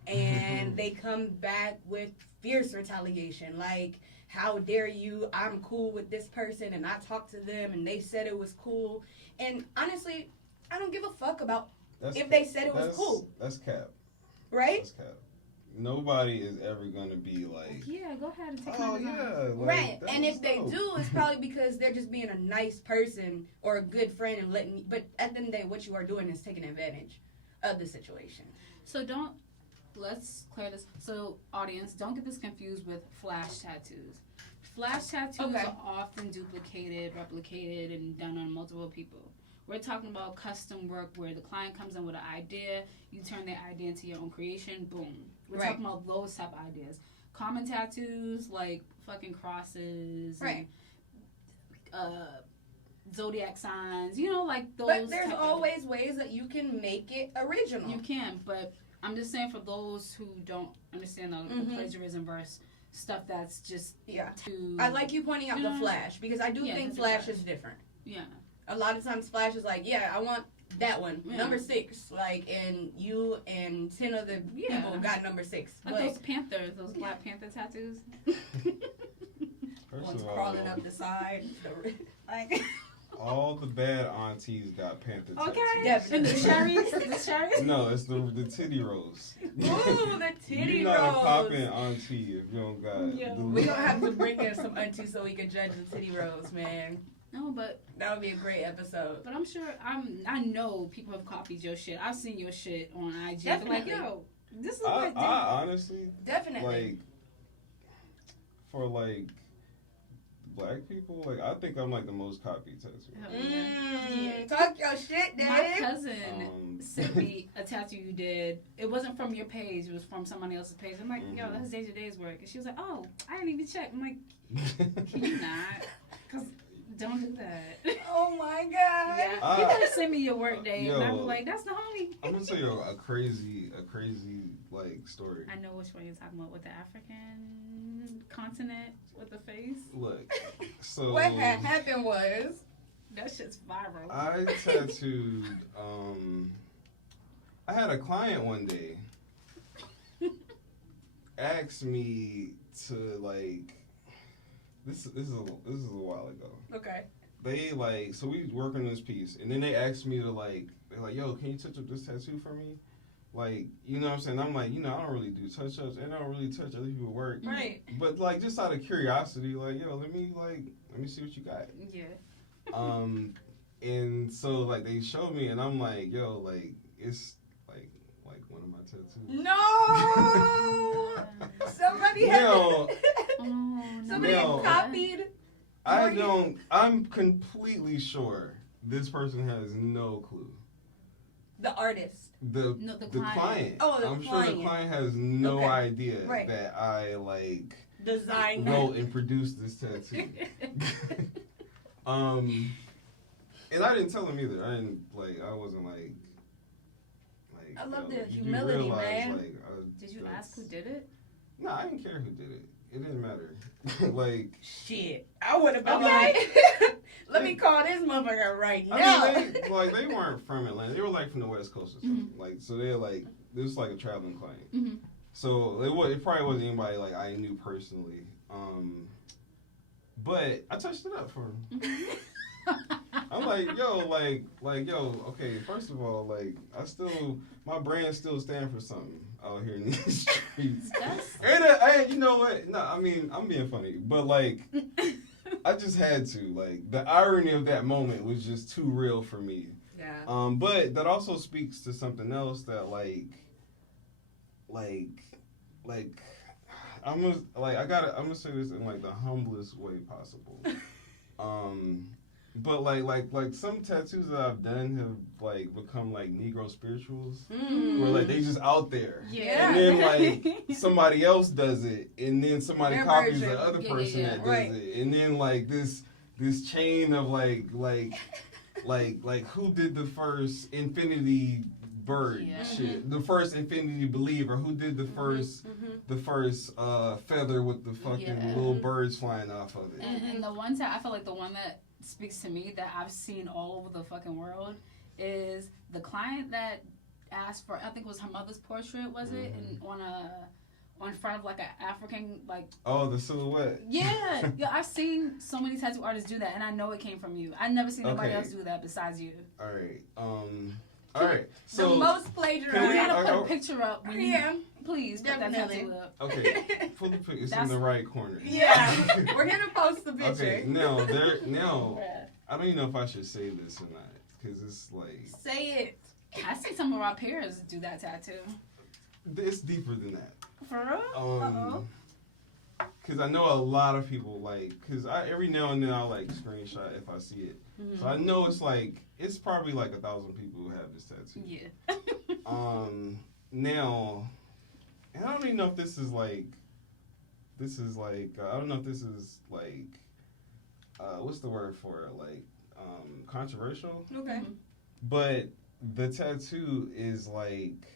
and they come back with fierce retaliation, like, how dare you, I'm cool with this person and I talked to them and they said it was cool. And honestly, I don't give a fuck about if they said it was cool. That's cap. Right? That's cap. Nobody is ever gonna be like, yeah, go ahead and take oh my design. yeah, like, Right. that And was if they dope. do, it's probably because they're just being a nice person or a good friend and letting you, but at the end of the day, what you are doing is taking advantage of the situation. So let's clear this. So audience, don't get this confused with flash tattoos. Flash tattoos are often duplicated, replicated, and done on multiple people. We're talking about custom work where the client comes in with an idea, you turn their idea into your own creation, boom. We're talking about those type of ideas. Common tattoos like fucking crosses, Right. and, zodiac signs, like those. But there's always ways that you can make it original. You can, but I'm just saying for those who don't understand the plagiarism verse stuff that's just too. I like you pointing out the flash because I do think flash is different. Yeah. A lot of times flash is like, yeah, I want that one, number 6, like, and you and 10 other people got number 6. Like but those Panthers, those Black Panther tattoos. one's crawling up the side. Like, all the bad aunties got panther tattoos. definitely. And the cherries, the cherries. No, it's the titty rose. Ooh, the titty You're not rose. a poppin' auntie if you don't got. Yeah. the We're gonna have to bring in some aunties so we can judge the titty rose, man. No, but That would be a great episode. I'm sure I know people have copied your shit. I've seen your shit on IG. Definitely. Like, yo, this is I like honestly, Definitely. like, for like black people, like I think I'm like the most copied tattoo. Talk your shit, Dave. My cousin sent me a tattoo you did. It wasn't from your page. It was from somebody else's page. I'm like, yo, that's Deja Day's work. And she was like, oh, I didn't even check. I'm like, can you not? Because don't do that. Oh my god. Yeah. You gotta send me your work, Dave. And I'm Yo. like, that's the homie. I'm gonna tell you a crazy like story. I know which one you're talking about with the African continent with the face. Look, so What had happened was That shit's viral. I tattooed. I had a client one day ask me to like. This is a while ago. okay. They like, so we work on this piece, and then they asked me to like, they're like, yo, can you touch up this tattoo for me? Like, you know what I'm saying? I'm like, I don't really do touch ups, and I don't really touch other people's work. Right. But like, just out of curiosity, like, yo, let me see what you got. Yeah. And so like they showed me, and I'm like, yo, like it's like one of my tattoos. No. Somebody had. No. Oh, Somebody had No. copied. I'm completely sure this person has no clue. The artist. The client. Oh, the I'm sure client. the client has no Okay. idea Right. that I like Design. wrote and produced this tattoo. And I didn't tell him either. I wasn't like I love the you do humility, realize, man. Like, Did you ask who did it? No, I didn't care who did it. It didn't matter. Like, Shit. I would have been Okay. like, let me call this motherfucker right I now. mean, they weren't from Atlanta. They were like from the West Coast or something. Like, so they're like, this was like a traveling client. Mhm. So it probably wasn't anybody like I knew personally. But I touched it up for him. I'm like, yo, okay, first of all, like, my brand still stand for something out here in these streets. And you know what? No, I mean, I'm being funny, but like, I just had to. Like, the irony of that moment was just too real for me. Yeah. But that also speaks to something else that like, I'm gonna say this in like the humblest way possible. But like some tattoos that I've done have like become like Negro spirituals, where like they just out there, Yeah. and then like somebody else does it, and then somebody Their copies version. the other Yeah, person yeah, that does right. it, and then like this chain of like who did the first Infinity Bird Yeah. shit, the first Infinity Believer, who did the first feather with the fucking Yeah. little birds flying off of it. And the one time I feel like the one that speaks to me that I've seen all over the fucking world is the client that asked for, I think it was her mother's portrait, was it? And on front of like an African like. Oh, the silhouette. Yeah, I've seen so many tattoo artists do that, and I know it came from you. I never seen anybody Okay. else do that besides you. All right. All right. So the most You plagiarized. gotta put a picture up. When Yeah. Please put that Definitely. tattoo up. okay, pull the pic. It's in That's- the right corner. Yeah. We're gonna post the picture. Okay. Now I don't even know if I should say this or not because it's like Say it. I see some of our peers do that tattoo. it's deeper than that. For real? Because I know a lot of people like, because every now and then I'll like screenshot if I see it. So I know it's probably like 1,000 people who have this tattoo. Yeah. Now, and I don't even know if this is like, I don't know if this is like, what's the word for it? Like, controversial? Okay. But the tattoo is like,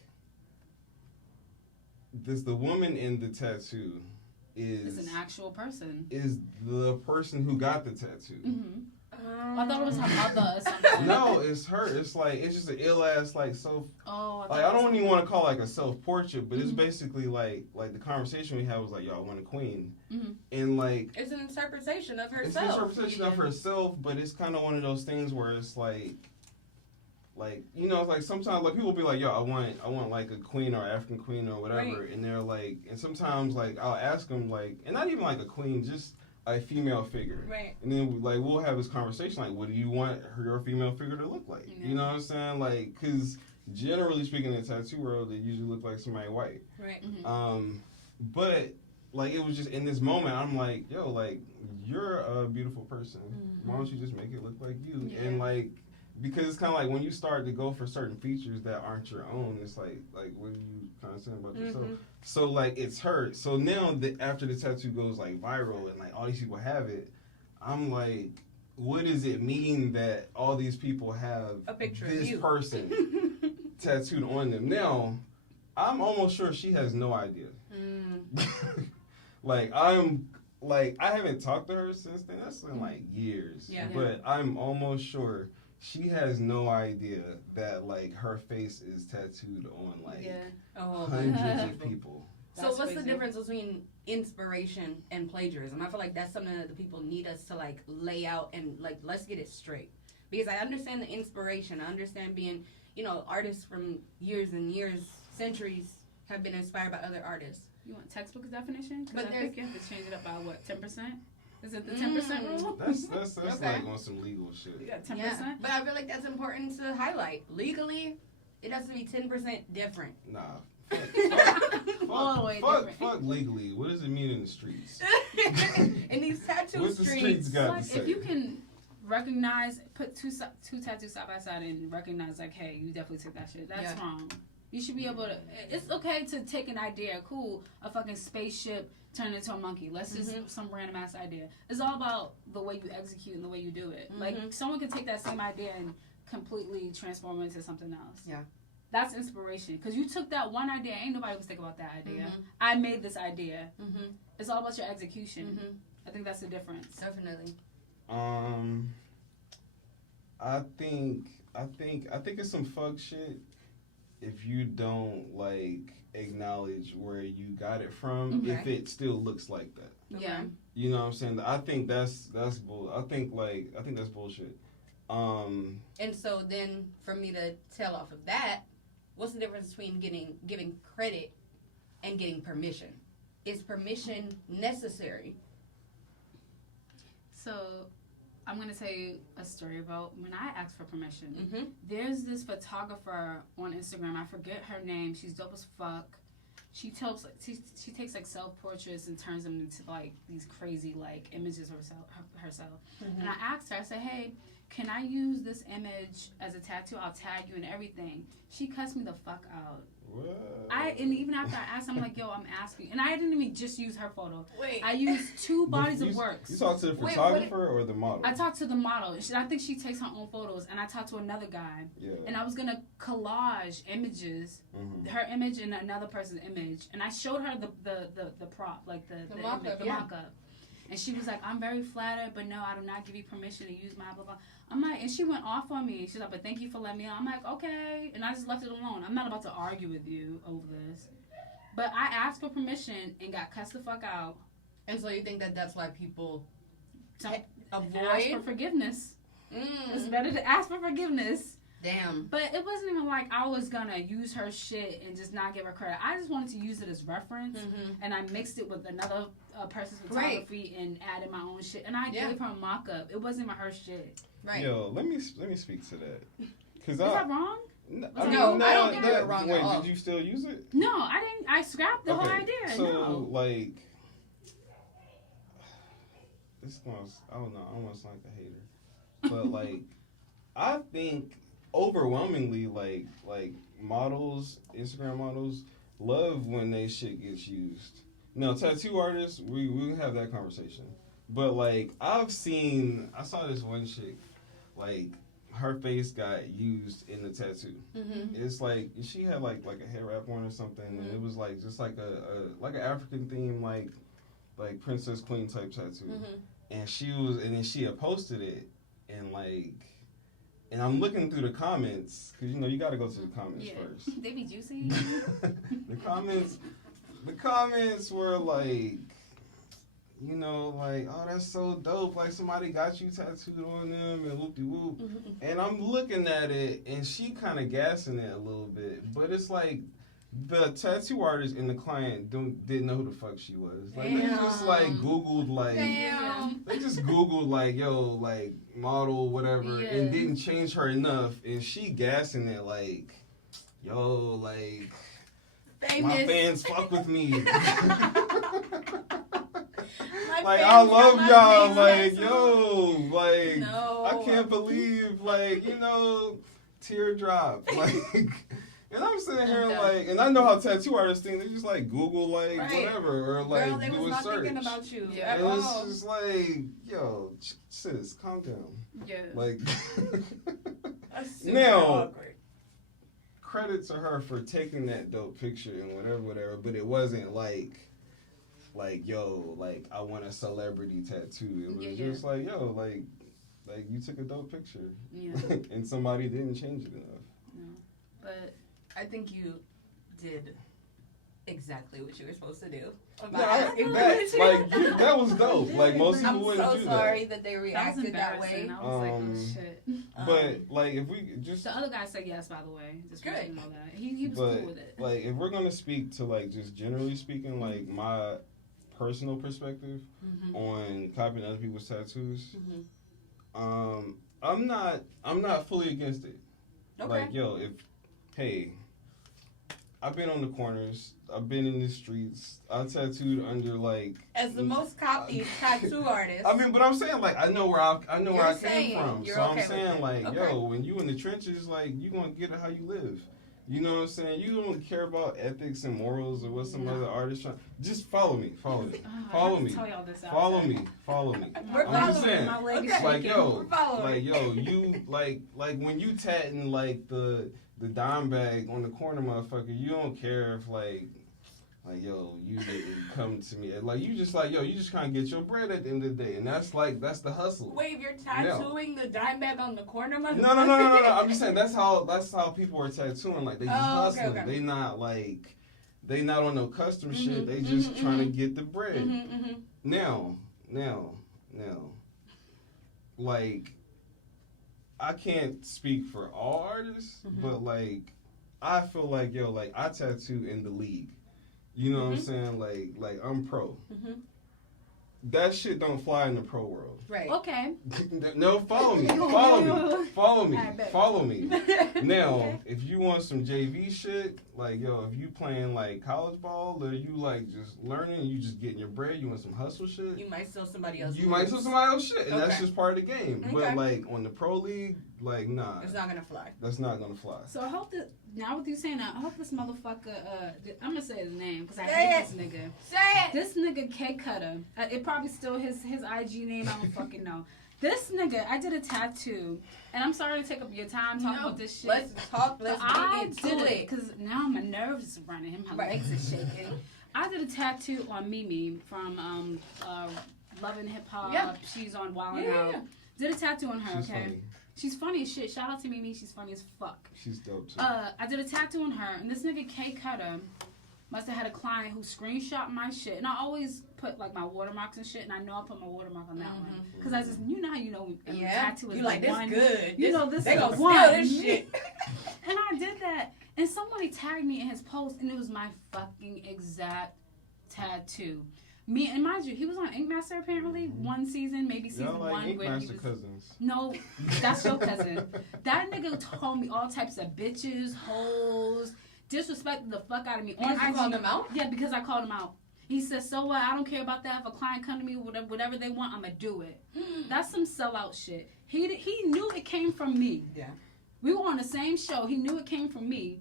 the woman in the tattoo It's an actual person. is the person who got the tattoo. Mm-hmm. I thought it was her mother or something. No, it's her. It's like, it's just an ill ass like self. Oh, Like, I don't even want to call it like a self portrait, but it's basically like the conversation we had was like, yo, I want a queen, and like It's an interpretation of it's an herself. interpretation of herself, but it's kind of one of those things where it's like you know, like sometimes like people be like, yo, I want like a queen or African queen or whatever, Right. and they're like, and sometimes like I'll ask them like, and not even like a queen, just a female figure. Right. And then like we'll have this conversation like, what do you want your female figure to look like? Yeah. You know what I'm saying? Like, because generally speaking, in the tattoo world, they usually look like somebody white. Right. Mhm. But like it was just in this moment, I'm like, yo, like you're a beautiful person. Why don't you just make it look like you? Yeah. And like, because it's kind of like when you start to go for certain features that aren't your own, it's like what are you kind of saying about yourself? So like it's her. So now after the tattoo goes like viral and like all these people have it, I'm like, what does it mean that all these people have A picture of this you. person tattooed on them? Now, I'm almost sure she has no idea. Like I haven't talked to her since then. That's in like years. Yeah. But I'm almost sure she has no idea that like her face is tattooed on like Yeah. Oh, hundreds of people. So That's what's the crazy. difference between inspiration and plagiarism? I feel like that's something that the people need us to like lay out and like let's get it straight. Because I understand the inspiration. I understand being, artists from years and years, centuries have been inspired by other artists. You want textbook definition? But Because I think you have to change it up by what, 10%? Is it the 10% rule? That's Okay. like on some legal shit. You got 10%? Yeah, but I feel like that's important to highlight. Legally, it has to be 10% different. Nah. All the way fuck, different. fuck legally. What does it mean in the streets? In these tattoo What's the streets streets. got Like, to say? if you can recognize, put two tattoos side by side and recognize, like, hey, you definitely took that shit. That's Yeah. wrong. You should be able to. It's okay to take an idea. Cool, a fucking spaceship turned into a monkey. Let's just some random ass idea. It's all about the way you execute and the way you do it. Like someone can take that same idea and completely transform it into something else. Yeah. That's inspiration. Because you took that one idea. Ain't nobody was thinking about that idea. I made this idea. It's all about your execution. I think that's the difference. Definitely. I think it's some fuck shit if you don't like acknowledge where you got it from if it still looks like that. Yeah. You know what I'm saying? I think that's bull. I think that's bullshit. And so then for me to tell off of that, what's the difference between giving credit and getting permission? Is permission necessary? So, I'm going to tell you a story about when I asked for permission. Mm-hmm. There's this photographer on Instagram. I forget her name. She's dope as fuck. She takes like self-portraits and turns them into like these crazy like images of herself. And I asked her, I said, hey, can I use this image as a tattoo? I'll tag you and everything. She cussed me the fuck out. What? And even after I asked, I'm like, yo, I'm asking. And I didn't even just use her photo. Wait. I used two bodies of works. You talked to the Wait, photographer or the model? I talked to the model. I think she takes her own photos. And I talked to another guy. Yeah. And I was going to collage images, her image and another person's image. And I showed her the prop, like the mock-up, the yeah. mock-up. And she was like, I'm very flattered, but no, I do not give you permission to use my blah, blah. I'm like, and she went off on me. She's like, but thank you for letting me on. I'm like, okay. And I just left it alone. I'm not about to argue with you over this. But I asked for permission and got cussed the fuck out. And so you think that that's why people Ask for avoid? forgiveness. It's better to ask for forgiveness. Damn. But it wasn't even like I was gonna use her shit and just not give her credit. I just wanted to use it as reference, and I mixed it with another person's photography and added my own shit. And I gave her a mock-up. It wasn't even her shit. Right. Yo, let me speak to that. Cause Is that wrong? I don't think you're wrong Wait, at all. did you still use it? No, I didn't. I scrapped the whole idea. So No. like, this sounds, I don't know, I almost like a hater, but like, I think overwhelmingly like models, Instagram models, love when they shit gets used. Now, tattoo artists, we have that conversation, but like I saw this one chick, like her face got used in the tattoo. It's like she had like a hair wrap on or something, and it was like just like an African theme, like princess queen type tattoo. And she had posted it, and I'm looking through the comments because you got to go to the comments first. They be juicy. The comments were like, oh, that's so dope. Like somebody got you tattooed on them and whoop de whoop. And I'm looking at it, and she kind of gassing it a little bit, but it's like the tattoo artist and the client didn't know who the fuck she was. Like they just like Googled like Damn. they just Googled like like model whatever Yeah. and didn't change her enough, and she gassing it like like Famous. my fans fuck with me. My Like fans I got love my y'all, face like tattooed. like No. I can't believe like teardrop like. And I'm sitting here like, and I know how tattoo artists think. They just like Google like Right. whatever or like Girl, they do was a not search. thinking about you Yeah. at And it's all. just like, yo, sis, calm down. Yeah. Like, That's super Now- awkward. credit to her for taking that dope picture and whatever. But it wasn't like yo, like I want a celebrity tattoo. It was Yeah, just like yo, like you took a dope picture, Yeah. and somebody didn't change it enough. No. But I think you did exactly what you were supposed to do. Yeah, that was dope. Like most people I'm wouldn't so do sorry that they that was reacted that embarrassing. way. I was like, oh shit. But like if we just The other guy said yes, by the way. Just Good. want you to know that. He was but cool with it. like if we're gonna speak to like just generally speaking, like my personal perspective Mhm. on copying other people's tattoos, Mhm. I'm not fully against it. Okay. Like yo, hey, I've been on the corners, I've been in the streets, I tattooed under like As the most copied tattoo artist. I mean, but I'm saying like I know where I You're came saying from. you're So okay I'm with saying it. like, Okay. yo, when you in the trenches, like you gonna get it how you live. You know what I'm saying? You don't care about ethics and morals or what some No. other artist trying. Just follow me. Oh, Follow I have me. to tell y'all this Follow outside. me. Follow me. We're I'm just following. saying. My leg is Okay. Like shaking. yo, We're following. like yo, you like when you tatting like the dime bag on the corner, motherfucker. You don't care if like yo, you didn't come to me. Like you just like yo, you just kind of get your bread at the end of the day, and that's the hustle. Wait, you're tattooing the dime bag on the corner, No. motherfucker? I'm just saying that's how people are tattooing. Like they just Oh, okay, hustling. okay. They not on no custom shit. Mhm, They just mhm, trying to mhm. get the bread. Mm-hmm. Now, like I can't speak for all artists, Mhm. but like I feel like yo, like I tattoo in the league. You know what I'm Mhm. saying? Like I'm pro. Mm-hmm. That shit don't fly in the pro world. Right. Okay. No, follow me. I bet. Follow me. Now, Okay. if you want some JV shit, like yo, if you playing like college ball or you like just learning, you just getting your bread, you want some hustle shit, You might steal somebody else's. you might do somebody else shit, and that's Okay. just part of the game. Okay. But like on the pro league, like nah, It's not gonna fly. that's not gonna fly. So I hope that now with you saying that, I hope this motherfucker. I'm gonna say his name because I Say hate it. this nigga. Say it. This nigga K Cutter. It probably still his IG name. I don't fucking know. This nigga, I did a tattoo, and I'm sorry to take up your time talking about this shit. Let's talk. But Let's I get did into it because now my nerves are running. My Right. legs are shaking. I did a tattoo on Mimi from Love and Hip Hop. Yeah. She's on Wild 'n Yeah, Out. yeah. Did a tattoo on her. She's okay. funny. She's funny as shit. Shout out to Mimi. She's funny as fuck. She's dope too. I did a tattoo on her, and this nigga K Cutter must have had a client who screenshot my shit, and I always put like my watermarks and shit, and I know I put my watermark on that one because I just how you know if the Yeah. tattoo is You like the this one. good. You know this They is gonna the steal one. this shit. And I did that, and somebody tagged me in his post, and it was my fucking exact tattoo. Me and mind you, he was on Ink Master apparently one season, maybe season Y'all like one, Ink where he Master was. cousins. No, that's your cousin. That nigga told me all types of bitches, hoes, disrespected the fuck out of me. Because you IG. called them out? Yeah, because I called him out. He said, so what? I don't care about that. If a client come to me, whatever they want, I'm going to do it. That's some sellout shit. He knew it came from me. Yeah. We were on the same show. He knew it came from me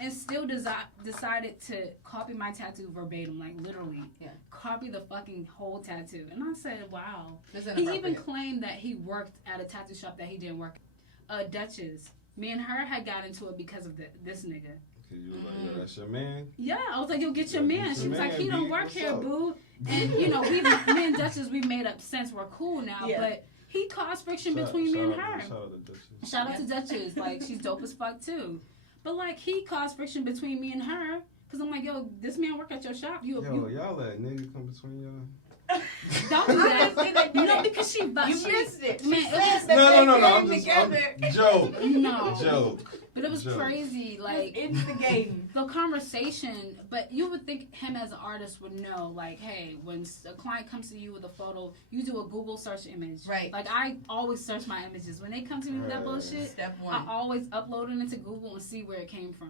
and still decided to copy my tattoo verbatim, like literally. Yeah. Copy the fucking whole tattoo. And I said, wow. This He even inappropriate. claimed that he worked at a tattoo shop that he didn't work at. Duchess. Me and her had got into it because of this nigga. Cause you was like, yo, that's your man. Yeah, I was like, yo, get your Yeah, man. get She your was like, man, he don't B. work What's here, up? boo. And, me and Duchess, we made up since we're cool now. Yeah. But he caused friction between me and her. Shout out to Duchess. Shout out to Duchess. Like, she's dope as fuck, too. But, like, he caused friction between me and her. Because I'm like, yo, this man work at your shop. Yo, y'all let nigga come between y'all. Don't do that. Honestly, they You know, did. because she You missed it. Man, She it said was- that No, they I'm came just together. joke. No. Joke. But it was Jokes. crazy, like instigating. the conversation. But you would think him as an artist would know, like, hey, when a client comes to you with a photo, you do a Google search image. Right. Like, I always search my images. When they come to me with that bullshit, Step I one. always upload it into Google and see where it came from.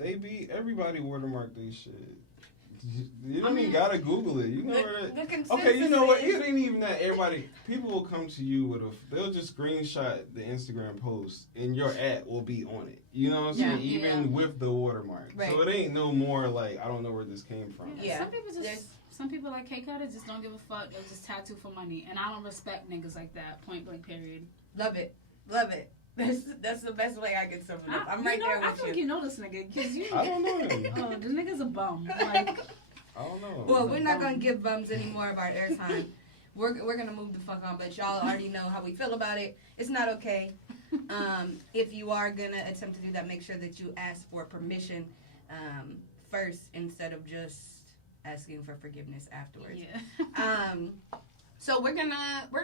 Everybody watermark their shit. You don't I even mean, gotta Google it. You know where that. The consensus Okay, you know what? is- It ain't even that. Everybody, people will come to you with they'll just screenshot the Instagram post, and your ad will be on it. You know what I'm saying? Yeah. Even Yeah. with the watermark. Right. So it ain't no more like I don't know where this came from. Yeah. Some people like K-Cutter just don't give a fuck. They'll just tattoo for money. And I don't respect niggas like that, point blank period. Love it. That's the best way I can sum it up. I'm right there I with feel like you. you know this nigga. Because you. I don't know him. Oh, this nigga's a bum. Like, I don't know. Well, we're not gonna give bums any more of our airtime. We're gonna move the fuck on, but y'all already know how we feel about it. It's not okay. If you are gonna attempt to do that, make sure that you ask for permission first instead of just asking for forgiveness afterwards. yeah. So we're gonna Or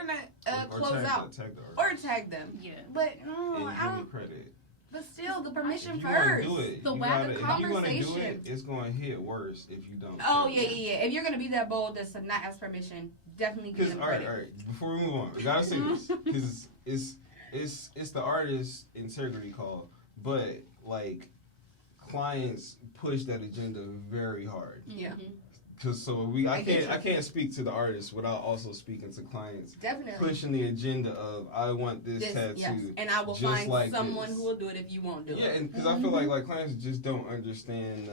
close tag out tag the artist. or tag them. Yeah. But no, And I give them don't. credit. But still, the permission If you want to first. do it, The you way gotta, the if you want to do conversation. it, it's going to hit worse if you don't. Oh yeah. If you're gonna be that bold as to not ask permission, definitely give Because them all credit. right. Before we move on, I gotta say this because it's the artist's integrity call, but like clients push that agenda very hard. Yeah. Mhm. Because I can't speak to the artist without also speaking to clients. Definitely. Pushing the agenda of I want this tattoo. Yes. And I will just find like someone this. who will do it if you won't do Yeah, it. and because I feel like clients just don't understand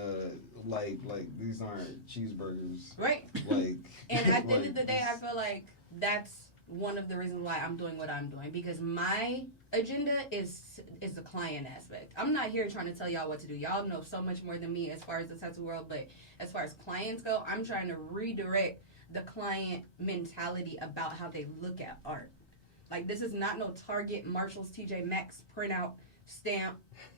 like these aren't cheeseburgers. Right. Like And at the end like, of the day, I feel like that's one of the reasons why I'm doing what I'm doing, because my agenda is the client aspect. I'm not here trying to tell y'all what to do. Y'all know so much more than me as far as the tattoo world, but as far as clients go, I'm trying to redirect the client mentality about how they look at art. Like, this is not no Target, Marshalls, TJ Maxx printout stamp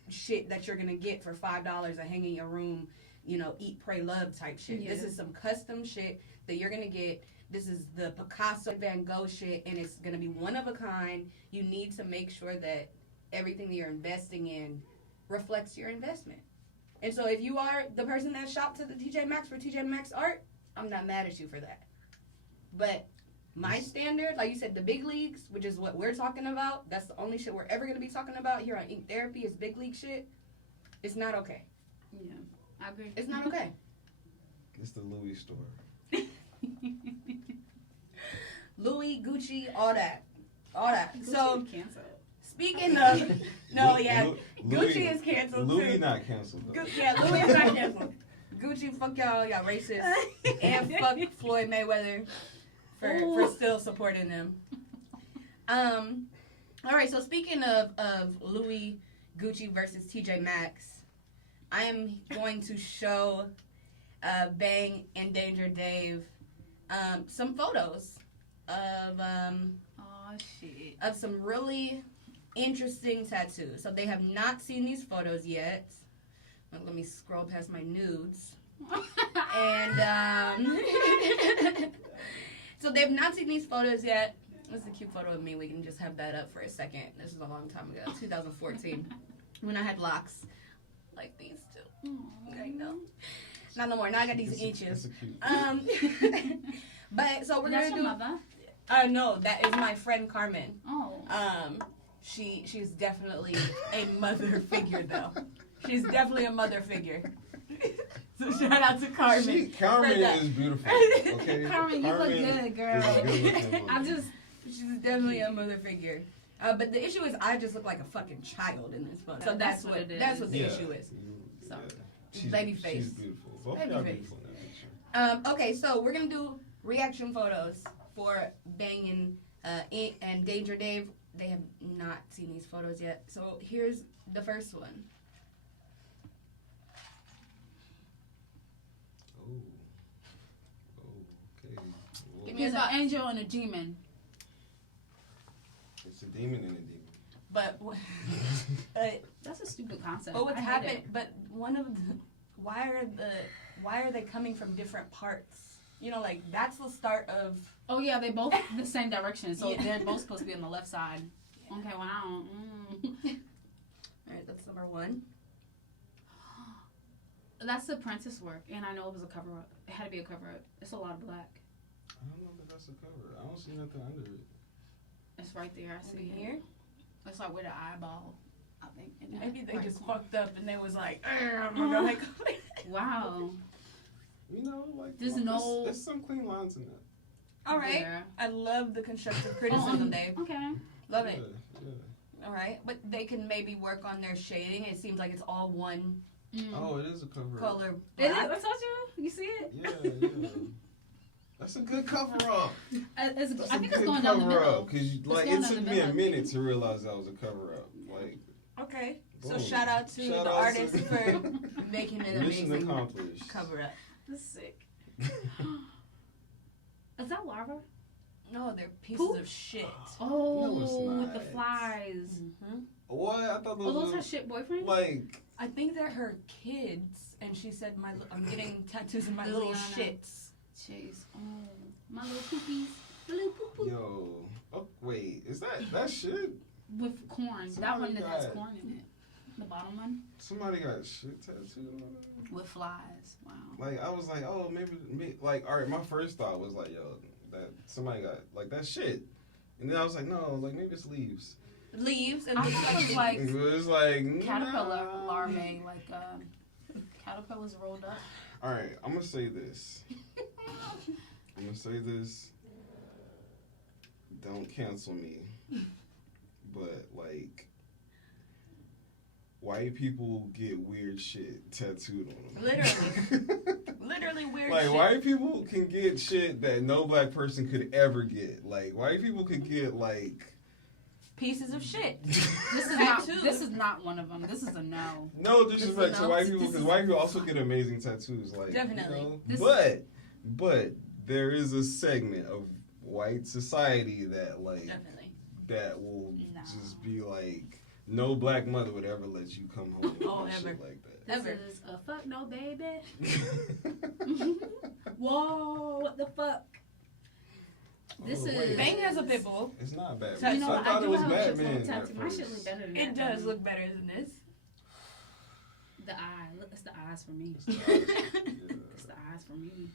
shit that you're gonna get for $5 and hang in your room, you know, eat, pray, love type shit. Yeah. This is some custom shit that you're gonna get. This is the Picasso, Van Gogh shit, and it's gonna be one of a kind. You need to make sure that everything that you're investing in reflects your investment. And so if you are the person that shopped to the TJ Maxx for TJ Maxx art, I'm not mad at you for that. But my standard, like you said, the big leagues, which is what we're talking about, that's the only shit we're ever going to be talking about here on Ink Therapy is big league shit. It's not okay. Yeah. I agree. It's not okay. It's the Louis store. Louis, Gucci, all that. All that. So, canceled. speaking of, no, yeah, Louis, Gucci is canceled Louis too. not canceled though. Yeah, Louis is not canceled. Gucci, fuck y'all racist. And fuck Floyd Mayweather for still supporting them. All right, so speaking of Louis, Gucci versus TJ Maxx, I am going to show Bang and Danger Dave some photos of Oh shit. of some really interesting tattoos. So they have not seen these photos yet. Let me scroll past my nudes. And so they've not seen these photos yet. This is a cute photo of me. We can just have that up for a second. This is a long time ago, 2014, when I had locks like these two. I know. Not no more. Now I got these inches. It's a cute. But so we're That's gonna your do. mother? No, that is my friend Carmen. Oh. She's definitely a mother figure though. She's definitely a mother figure. So shout out to Carmen. Carmen for that. is beautiful. Okay, Carmen, you look good, girl. is a good-looking woman. I just. She's definitely a mother figure. But the issue is I just look like a fucking child in this photo. So That's what it is. That's what the Yeah. issue is. So, She's, baby face. She's beautiful. Both Baby of y'all face. beautiful in that picture. Okay, so we're gonna do reaction photos for Bang and Danger Dave. They have not seen these photos yet. So here's the first one. Oh. Okay. Well, Give me a He's an thought. angel and a demon. it's a demon and a demon. But That's a stupid concept. but what's I hate happened? it. But one of the why are they coming from different parts? You know, like that's the start of. Oh yeah, they both the same direction, so Yeah. they're both supposed to be on the left side. Okay, wow. Alright, that's number 1. That's the Princess work, and I know it was a cover up. It had to be a cover up. It's a lot of black. I don't know if that's a cover. I don't see nothing under it. It's right there. I see Over it. here. It's like with the eyeball, I think. in that Maybe they right just corner. fucked up and they was like, I'm gonna go like. Wow. You know, like There's no- there's some clean lines in that. All right. Yeah. I love the constructive criticism, Dave. Okay. Love it. Yeah. All right, but they can maybe work on their shading. It seems like it's all one Mm. Oh, it is a cover. color. It is, I Black. told you. You see it? Yeah. That's a good cover up. It's, That's I a think it's good going down the cover middle. up because like going it down took the me a middle. minute to realize that was a cover up. Like Okay, so boom. shout out to Shout the out artist to- for making an Mission amazing accomplished. cover up. That's sick. Is that larva? No, they're pieces Poop? of shit. Oh, it's with the not. flies. hmm What? I thought Oh, those those her were shit boyfriend? like. I think they're her kids, and she said, I'm getting tattoos of my little Liliana. shits. Chase. Oh, my little poopies. My little poo poo. Yo. Oh wait, is that shit? With corn. That Somebody one that has got- corn in it. The bottom one. Somebody got shit tattooed on them? With flies. Wow. Like I was like, oh maybe like all right. My first thought was like, yo, that somebody got like that shit, and then I was like, no, like maybe it's leaves. Leaves, and I then thought it was she- like It was like caterpillar nah. larvae, like caterpillars rolled up. All right, I'm gonna say this. I'm gonna say this. Don't cancel me, but like, white people get weird shit tattooed on them. Literally. Literally weird Like shit. white people can get shit that no black person could ever get. Like white people could get like Pieces of shit. This is Tattoo. not. This is not one of them. This is a no. no disrespect to no- white people this because is- white people also get amazing tattoos. Like Definitely. you know? This but there is a segment of white society that like Definitely. that will No. just be like no black mother would ever let you come home with Oh, no ever. shit like This Ever. is a fuck no, baby. that. Whoa! What the fuck? This Oh, is- wait. Bang has a pit bull. It's not Batman. You know I what, thought do it was have a shit Batman. full tattoo. at My shit first. look better than It that. does look better than this. The eye. Look, it's the eyes for me. It's the eyes. Yeah. It's the eyes for me.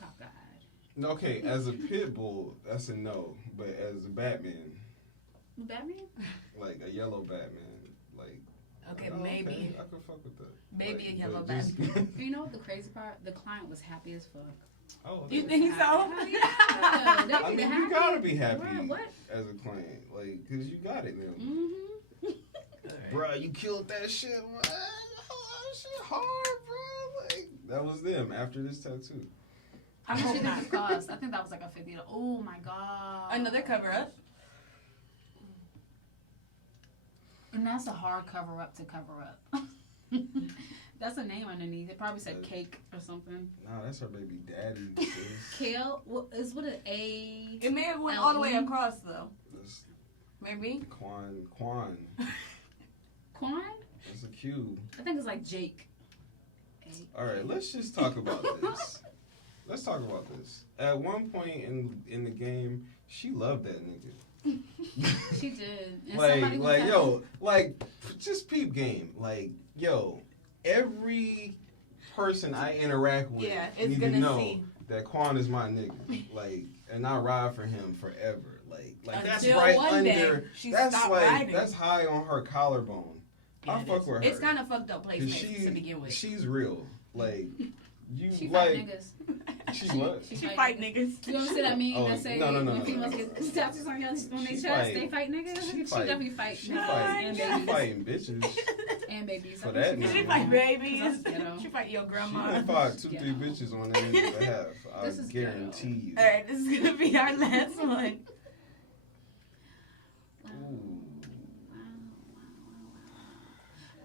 Cockeyed. Okay, as a pit bull, that's a no. But as a Batman, Batman? like a yellow Batman, like Okay, oh, maybe. okay, I could fuck with that. Maybe Like, a yellow but just- You know what the crazy part? The client was happy as fuck. Oh, You okay. think so? Hell yeah. I mean, you gotta be happy What? as a client, like, cause you got it now. Mm-hmm. Bruh, you killed that shit. What? Oh, that shit hard, bro. Like, that was them after this tattoo. How much hope do you think not. it cost? I think that was like a $50. Oh my god. Another cover up. And that's a hard cover up to cover up. That's a name underneath. It probably said cake or something. Nah, that's her baby daddy. sis. Kale is with an A. It may have went all the way L-E? across though. That's Maybe. Quan. Quan? That's a Q. I think it's like Jake. A. All right, let's just talk about this. Let's talk about this. At one point in the game, she loved that nigga. She did. And like, somebody was like, tattooed. yo, like, just peep game. Like, yo, every person I interact with Yeah, it's need to gonna know see. that Quan is my nigga. Like, and I ride for him forever. Like that's Until right one under. day she That's stopped like riding. that's high on her collarbone. Yeah, I it fuck is. with her. It's kind of fucked up 'Cause placement to begin with. she's real. Like, you She fight like. niggas. She what? She fight niggas. You ever see that meme Oh, that say no. when females get tattoos on their She chest, fight- they fight niggas? she She fight- definitely fight She niggas fight. and She babies. fighting bitches. And babies. For I that think She nigga. fight babies. That's ghetto. She fight your She grandma. done fought 2-3 Ghetto. bitches on that nigga's behalf. I This is guarantee you. All right, this is gonna be our last one. Ooh.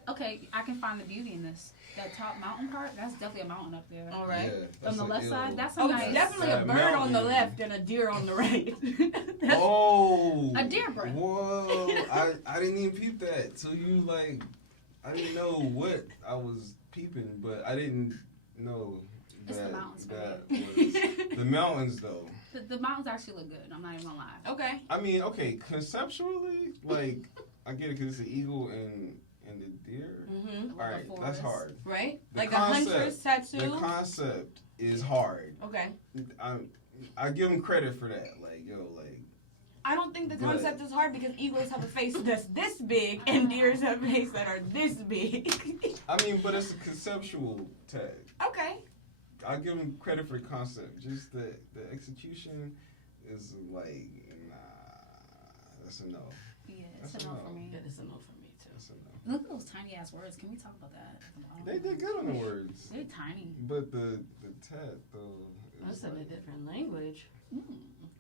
Okay, I can find the beauty in this. That top mountain part, that's definitely a mountain up there. All right. Yeah, that's On the an left ill- side, that's a Oh, nice. it's definitely a That bird on the mountain. left and a deer on the right. That's- Oh. A deer breath. Whoa. I didn't even peep that. So you like, I didn't know what I was peeping, but I didn't know It's the that mountains, that baby. was the mountains though. The mountains actually look good. I'm not even gonna lie. Okay. I mean, okay, conceptually, like, I get it because it's an eagle and the deer. Mm-hmm. All right, that's hard. Right? The like concept- a hunter's tattoo. The concept is hard. Okay. I give them credit for that. Like, yo, like. I don't think the But- concept is hard because eagles have a face that's this big and deers have a face that are this big. I mean, but it's a conceptual tag. Okay. I give them credit for the concept. Just the execution is like, nah, that's a no. Yeah, it's That's a a no no. for me. That is a no for me too. That's a no. Look at those tiny ass words. Can we talk about that at the bottom? They did good on the words, They're tiny. but the tat though. That's Is in a like, different language.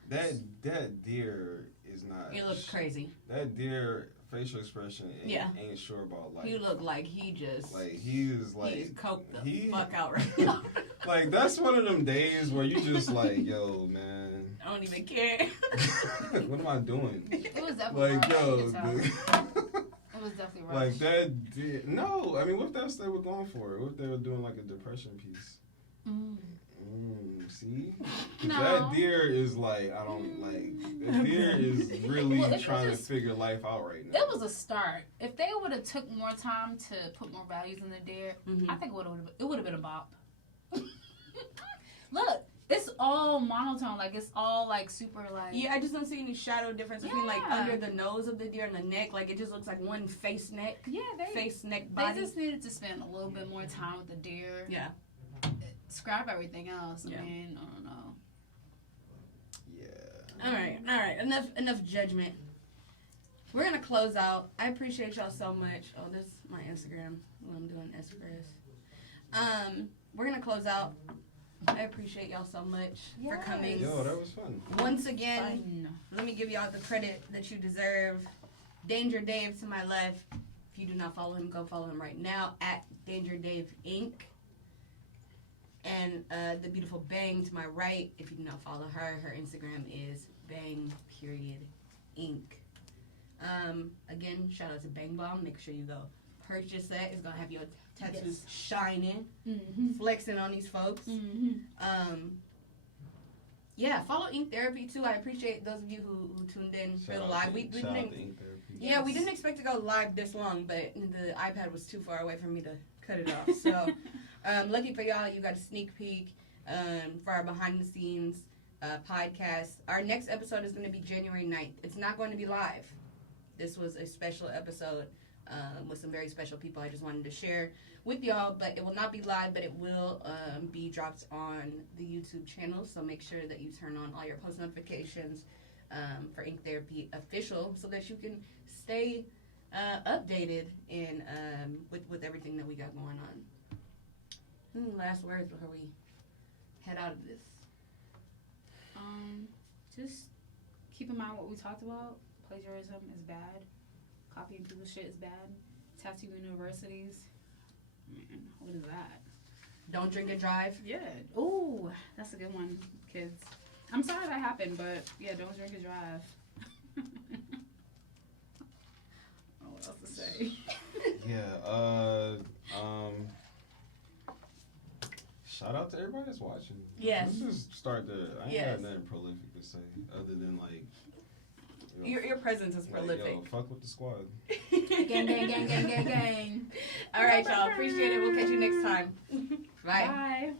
that deer is not. He looks crazy. That deer facial expression ain't sure about life. He looked like he just Like he is like he's coked the he- fuck out right now. like that's one of them days where you just like, yo, man, I don't even care. what am I doing? It was definitely Like, rough. yo, You could tell. It was definitely rough. like that. No, I mean, what else they were going for? What if they were doing like a depression piece? See, 'Cause No. that deer is like, I don't like. The deer is really Well, if it trying was- to figure life out right now. It was a start. If they would have took more time to put more values in the deer, Mhm. I think it would have been a bop. Look, it's all monotone. Like it's all like super like. Yeah, I just don't see any shadow difference between like Yeah. under the nose of the deer and the neck. Like it just looks like one face neck, Yeah, they face neck they body. just needed to spend a little bit more time with the deer. Yeah. Scrap everything else. Yeah. I mean, I don't know. Yeah. All right. Enough judgment. We're gonna close out. I appreciate y'all so much. Oh, this is my Instagram. What I'm doing Express. We're gonna close out. I appreciate y'all so much for Yes. coming. Yo, that was fun. Once again, Fun. let me give y'all the credit that you deserve. Danger Dave to my left. If you do not follow him, go follow him right now at Danger Dave Inc. And the beautiful Bang to my right. If you do not follow her, her Instagram is Bang period Inc. Again, shout out to Bang Bomb. Make sure you go purchase that. It's gonna have your tattoos shining, Mm-hmm. flexing on these folks. Mm-hmm. Yeah, follow Ink Therapy too. I appreciate those of you who tuned in for the live. We shout out didn't, to Ink Therapy. yeah, we didn't expect to go live this long, but the iPad was too far away for me to cut it off. So, lucky for y'all, you got a sneak peek for our behind the scenes podcast. Our next episode is going to be January 9th. It's not going to be live. This was a special episode with some very special people I just wanted to share with y'all, but it will not be live, but it will be dropped on the YouTube channel, so make sure that you turn on all your post notifications for Ink Therapy Official so that you can stay updated and with everything that we got going on. Last words before we head out of this. Just keep in mind what we talked about. Plagiarism is bad. Copying people's shit is bad. Tattoo universities. Man, what is that? Don't drink and drive. Yeah. Ooh, that's a good one, kids. I'm sorry that happened, but yeah, don't drink and drive. Oh, what else to say? Yeah. Shout out to everybody that's watching. Yes. Let's just start there. I ain't Yes. got nothing prolific to say other than like. Your presence is like, prolific. yo, fuck with the squad. Gang, gang, gang, gang, gang, gang. All right, y'all. Appreciate it. We'll catch you next time. Bye. Bye.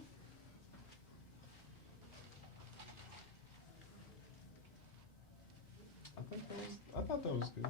I thought that was good.